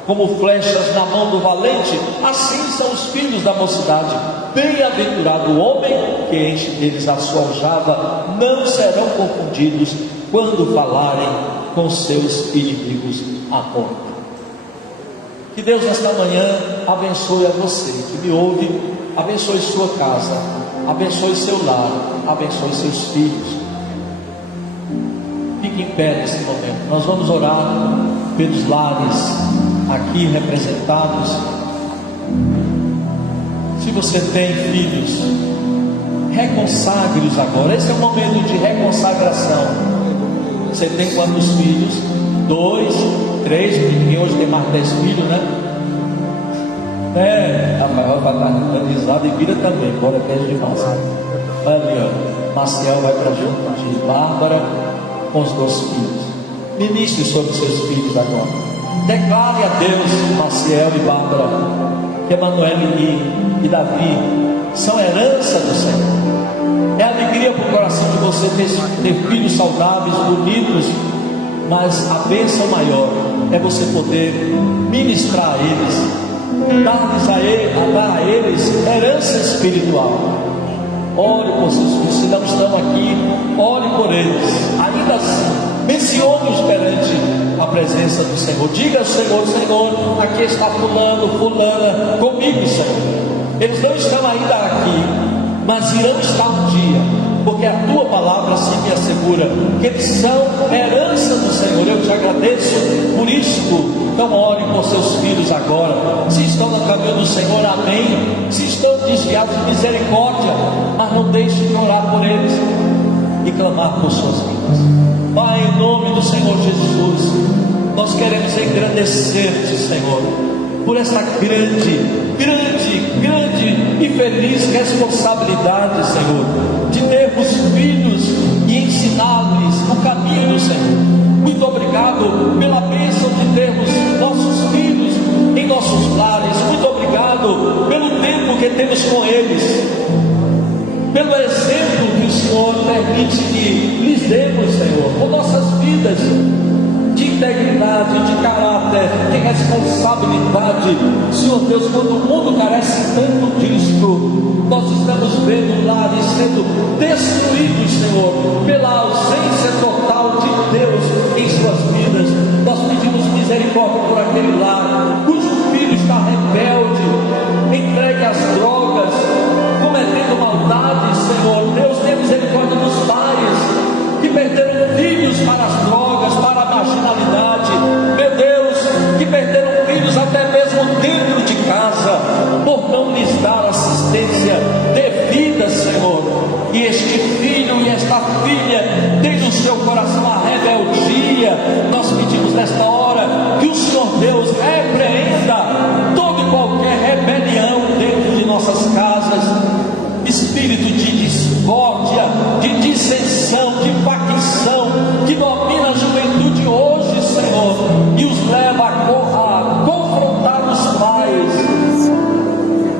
Como flechas na mão do valente, assim são os filhos da mocidade. Bem-aventurado o homem que enche deles a sua aljava, não serão confundidos quando falarem com seus inimigos à porta. Que Deus nesta manhã abençoe a você que me ouve, abençoe sua casa, abençoe seu lar, abençoe seus filhos. Fique em pé nesse momento. Nós vamos orar pelos lares aqui representados. Se você tem filhos, reconsagre-os agora. Esse é o momento de reconsagração. Você tem quantos filhos? 2, 3, porque ninguém hoje tem mais 10 filhos, né? A maior vai estar organizada e vira também, bora 10 de março. Olha ali, ó. Maciel vai para junto de Bárbara com os 2 filhos. Ministre sobre seus filhos agora. Declare a Deus, Maciel e Bárbara, que Emanuel e Davi são herança do Senhor. É alegria para o coração de você ter filhos saudáveis, bonitos, mas a bênção maior é você poder ministrar a eles, dar a eles herança espiritual. Ore por seus filhos, se não estão aqui, ore por eles. Ainda assim, Mencione-os perante a presença do Senhor. Diga ao Senhor: Senhor, aqui está fulano, fulana, comigo, Senhor. Eles não estão ainda aqui, mas irão estar um dia, porque a tua palavra se me assegura que eles são herança do Senhor. Eu te agradeço por isto. Então ore por seus filhos agora. Se estão no caminho do Senhor, amém. Se estão desviados, de misericórdia, mas não deixe de orar por eles e clamar por suas vidas. Pai, em nome do Senhor Jesus, nós queremos engrandecer-te, Senhor, por esta grande e feliz responsabilidade, Senhor, de termos filhos e ensiná-los o caminho do Senhor. Muito obrigado pela bênção de termos nossos filhos em nossos lares. Muito obrigado pelo tempo que temos com eles, pelo exemplo que o Senhor permite que lhes demos, Senhor, por nossas vidas de integridade, de caráter, de responsabilidade. Senhor Deus, quando o mundo carece tanto disto, nós estamos vendo lares sendo destruídos, Senhor, pela ausência total de Deus em suas vidas. Nós pedimos misericórdia por aquele lar cujo filho está rebelde, entregue às drogas, cometendo maldades. Senhor Deus, tenha misericórdia dos pais que perderam filhos para as drogas, para a marginalidade. Meu Deus, que perderam filhos até mesmo dentro de casa, por não lhes dar assistência devida, Senhor. E este filho e esta filha tem no seu coração a rebeldia. Nós pedimos nesta hora que o Senhor Deus repreenda toda e qualquer rebelião dentro de nossas casas, espírito de discórdia, de dissensão, de facção que domina a juventude hoje, Senhor, e os leva a confrontar os pais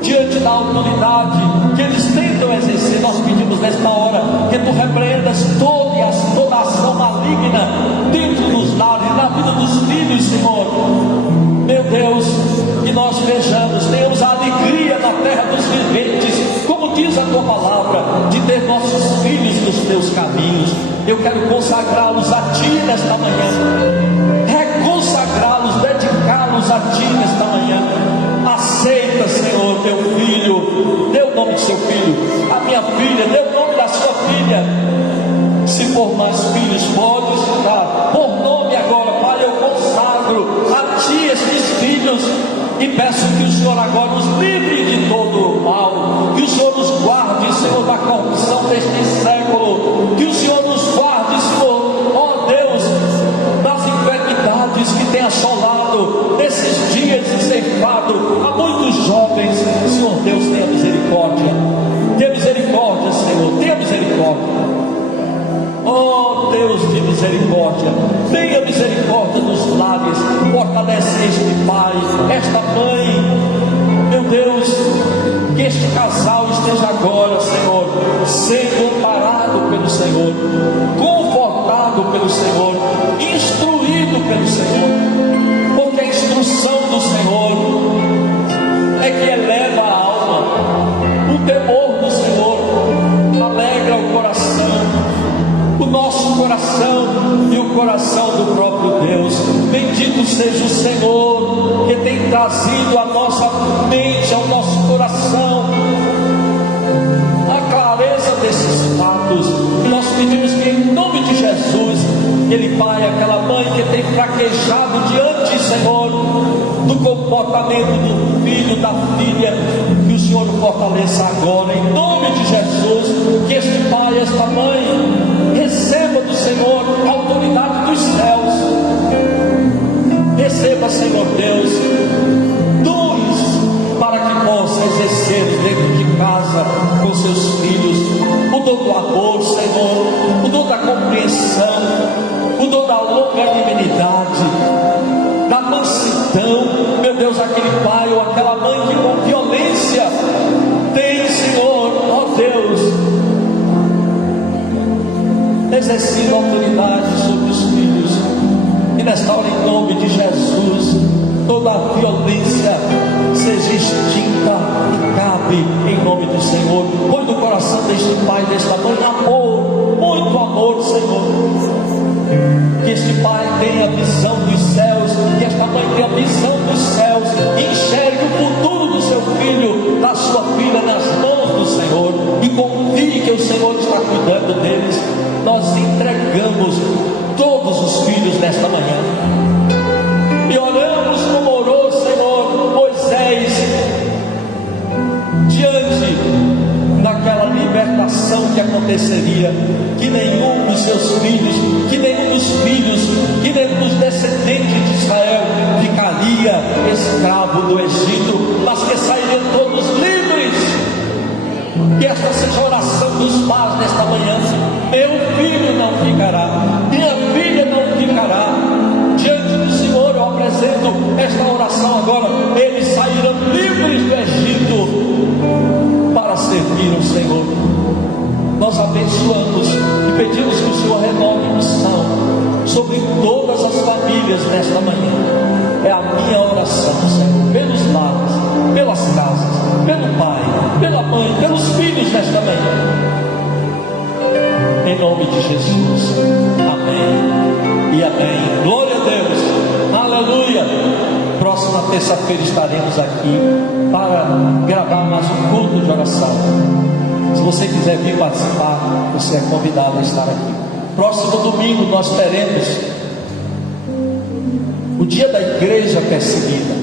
diante da autoridade que eles tentam exercer. Nós pedimos nesta hora que tu repreendas toda ação maligna dentro dos lares, na vida dos filhos, Senhor. Meu Deus, que nós vejamos, tenhamos a alegria na terra dos viventes, como diz a tua palavra, de ter nossos filhos nos teus caminhos. Eu quero consagrá-los a ti nesta manhã, reconsagrá-los, dedicá-los a ti nesta manhã. Aceita, Senhor, teu filho, dê o nome do seu filho, a minha filha, dê o nome da sua filha. Se for mais filhos, pode citar por nome agora. Pai, eu consagro a ti estes filhos e peço que o Senhor agora os livre de todo o mal, que o Senhor nos guarde, Senhor, da corrupção deste século, que o Senhor nos guarde, Senhor, ó Deus, das enfermidades que tem assolado nesses dias e ceifado a muitos jovens. Senhor Deus, tenha misericórdia, Senhor, tenha misericórdia. Oh Deus de misericórdia, tenha misericórdia dos lares, fortalece este pai, esta mãe. Meu Deus, que este casal esteja agora, Senhor, sendo amparado pelo Senhor, confortado pelo Senhor, instruído pelo Senhor, porque a instrução do Senhor é que eleva a alma, o temor do Senhor alegra o coração, o nosso coração e o coração do próprio Deus. Bendito seja o Senhor, que tem trazido à nossa mente, ao nosso coração, a clareza desses fatos. E nós pedimos que em nome de Jesus, aquele pai, aquela mãe que tem fraquejado diante, Senhor, do comportamento do filho, da filha, que o Senhor o fortaleça agora, em nome de Jesus. Que este pai, esta mãe receba do Senhor a autoridade dos céus, receba, Senhor Deus, dons para que possa exercer dentro de casa com seus filhos o dom do amor, Senhor, o dom da compreensão, o dom da longanimidade, da mansidão. Meu Deus, aquele pai ou aquela mãe que com violência tem, Senhor, ó Deus, exercido autoridade sobre os filhos, e nesta hora, em nome de Jesus, toda a violência seja extinta e cabe em nome do Senhor. Põe no coração deste pai, desta mãe, amor, muito amor, Senhor, que este pai tenha a visão dos céus, que esta mãe tenha a visão dos céus, e enxergue o futuro do seu filho, da sua filha nas mãos do Senhor, e confie que o Senhor está cuidando deles. Nós entregamos todos os filhos nesta manhã, e oramos como orou, Senhor, Moisés, diante daquela libertação que aconteceria, que nenhum dos seus filhos, que nenhum dos descendentes de Israel ficaria escravo do Egito, mas que sairiam todos livres. Que esta seja a oração dos pais nesta manhã. Meu filho não ficará, minha filha não ficará. Diante do Senhor eu apresento esta oração agora. Eles sairão livres do Egito para servir o Senhor. Nós abençoamos e pedimos que o Senhor renove unção sobre todas as famílias nesta manhã. É a minha oração, Senhor, pelos lares, pelas casas, pelo pai, pela mãe, pelos filhos nesta manhã. Em nome de Jesus. Amém e amém. Glória a Deus. Aleluia. Próxima terça-feira estaremos aqui para gravar mais um culto de oração. Se você quiser vir participar, você é convidado a estar aqui. Próximo domingo nós teremos o dia da igreja perseguida.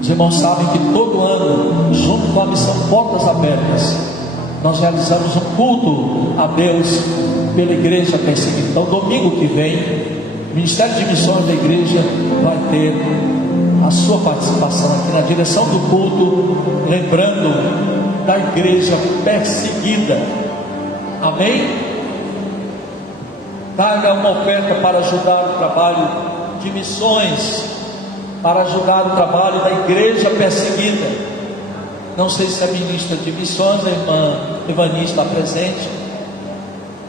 Os irmãos sabem que todo ano, junto com a missão Portas Abertas, nós realizamos um culto a Deus pela igreja perseguida. Então domingo que vem, o Ministério de Missões da igreja vai ter a sua participação aqui na direção do culto, lembrando da igreja perseguida. Amém? Traga uma oferta para ajudar o trabalho de missões, para ajudar o trabalho da igreja perseguida. Não sei se a ministra de missões, a irmã Evani, está presente,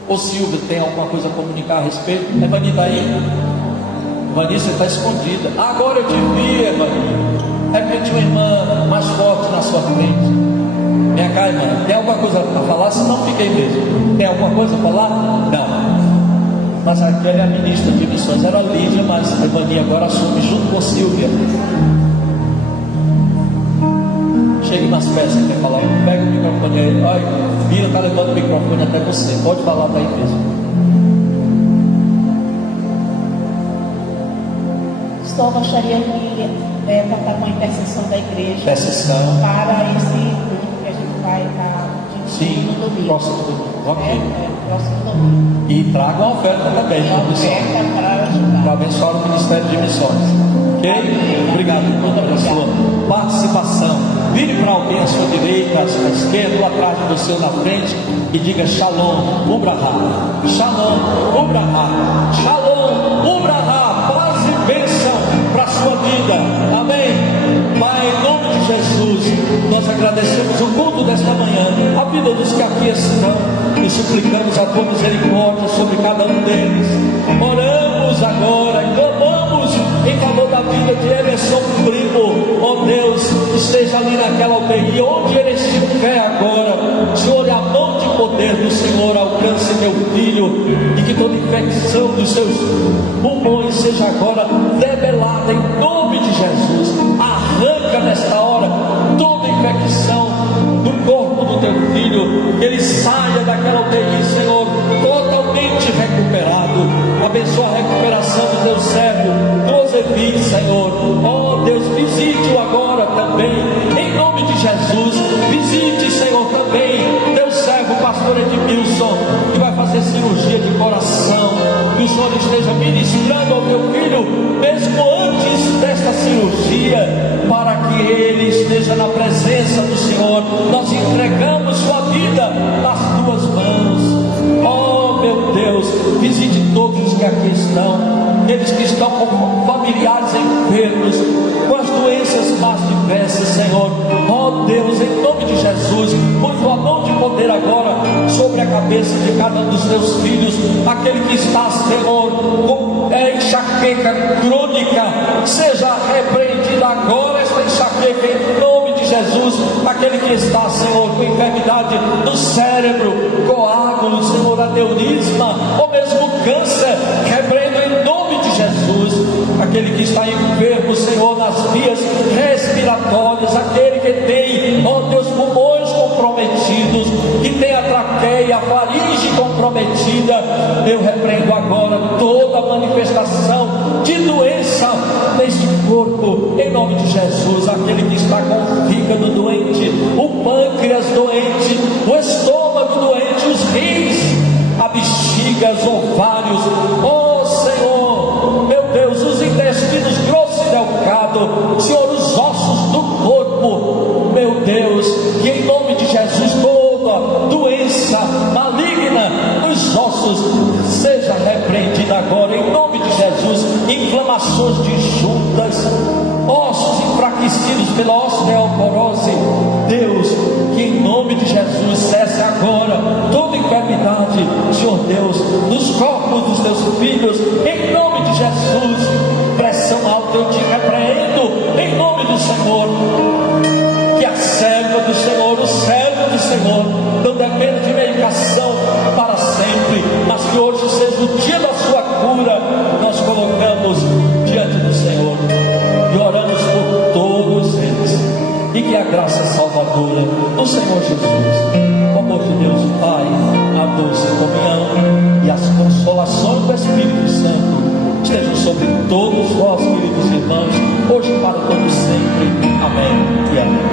ou Silvia tem alguma coisa a comunicar a respeito. Evani está aí? Evani, você está escondida. Agora eu te vi, Evani. É porque tinha uma irmã mais forte na sua frente. Vem cá, irmã, tem alguma coisa para falar? Se não, fiquei mesmo. Tem alguma coisa para falar? Não. Mas aquela é a ministra de missões, era Lídia, mas a Evani agora assume junto com Silvia. Chegue nas peças, quer falar? Pega o microfone aí. Olha, Vira está levando o microfone até você. Pode falar daí mesmo. Só gostaria de tratar uma intercessão da igreja. Intercessão. Para esse culto que a gente vai estar no domingo. Próximo domingo. Ok. Próximo domingo. E traga uma oferta também. Uma oferta para ajudar. Para abençoar o Ministério de Missões. Ok? Obrigado, irmã, pela sua participação. Vire para alguém à sua direita, à sua esquerda, ou atrás de você, na frente, e diga Shalom, Ubrahá. Shalom, Ubrahá. Shalom, Ubrahá. Paz e bênção para a sua vida. Amém? Pai, em nome de Jesus, nós agradecemos o culto desta manhã, a vida dos que aqui estão, e suplicamos a tua misericórdia sobre cada um deles. Oramos agora, clamamos em favor da vida de Emerson Primo. Ó Deus, esteja ali naquela UTI, onde ele estiver agora, Senhor, a mão de poder do Senhor alcance meu filho, e que toda infecção dos seus pulmões seja agora debelada em nome de Jesus. Arranca nesta hora toda infecção do corpo do teu filho, que ele saia daquela UTI, Senhor, totalmente recuperado. Abençoa a recuperação do teu servo Josevi, Senhor. Ó Deus, visite-o agora também, em nome de Jesus. Visite, Senhor, também teu servo pastor Edmilson, que vai fazer cirurgia de coração. Que o Senhor esteja ministrando ao teu filho, mesmo antes desta cirurgia, para que ele esteja na presença do Senhor. Nós entregamos sua vida nas tuas mãos. Oh meu Deus, visite todos que aqui estão, aqueles que estão com familiares enfermos, com as doenças mais diversas, Senhor. Oh Deus, em nome de Jesus, põe tua mão de poder agora sobre a cabeça de cada um dos teus filhos. Aquele que está, Senhor, com enxaqueca crônica, seja repreendida agora esta enxaqueca em nome de Jesus. Aquele que está, Senhor, com enfermidade do cérebro, coágulo, Senhor, aneurisma, ou mesmo câncer, repreende respiratórias, aquele que tem, ó Deus, pulmões comprometidos, que tem a traqueia, a faringe comprometida, eu repreendo agora toda manifestação de doença neste corpo, em nome de Jesus. Aquele que está com o fígado doente, o pâncreas doente, o estômago doente, os rins, a bexiga, os ovários, ó Senhor, meu Deus, os intestinos grosso e delgado, Senhor, os ossos do corpo, meu Deus, que em nome de Jesus toda doença maligna nos ossos seja repreendida agora, em nome de Jesus. Inflamações de juntas, ossos enfraquecidos pela osteoporose, Deus, que em nome de Jesus cesse agora toda enfermidade, Senhor Deus, nos corpos dos teus filhos, em nome de Jesus. Pressão alta eu te repreendo, em nome do Senhor. Que a serva do Senhor, o servo do Senhor, não dependa de medicação para sempre, mas que hoje seja o dia da sua cura. Nós colocamos diante do Senhor e oramos por todos eles, e que a graça salvadora do Senhor Jesus, o amor de Deus Pai, a doce comunhão e as consolações do Espírito Santo estejam sobre todos vós, queridos irmãos, hoje e para todos sempre. Amém e amém.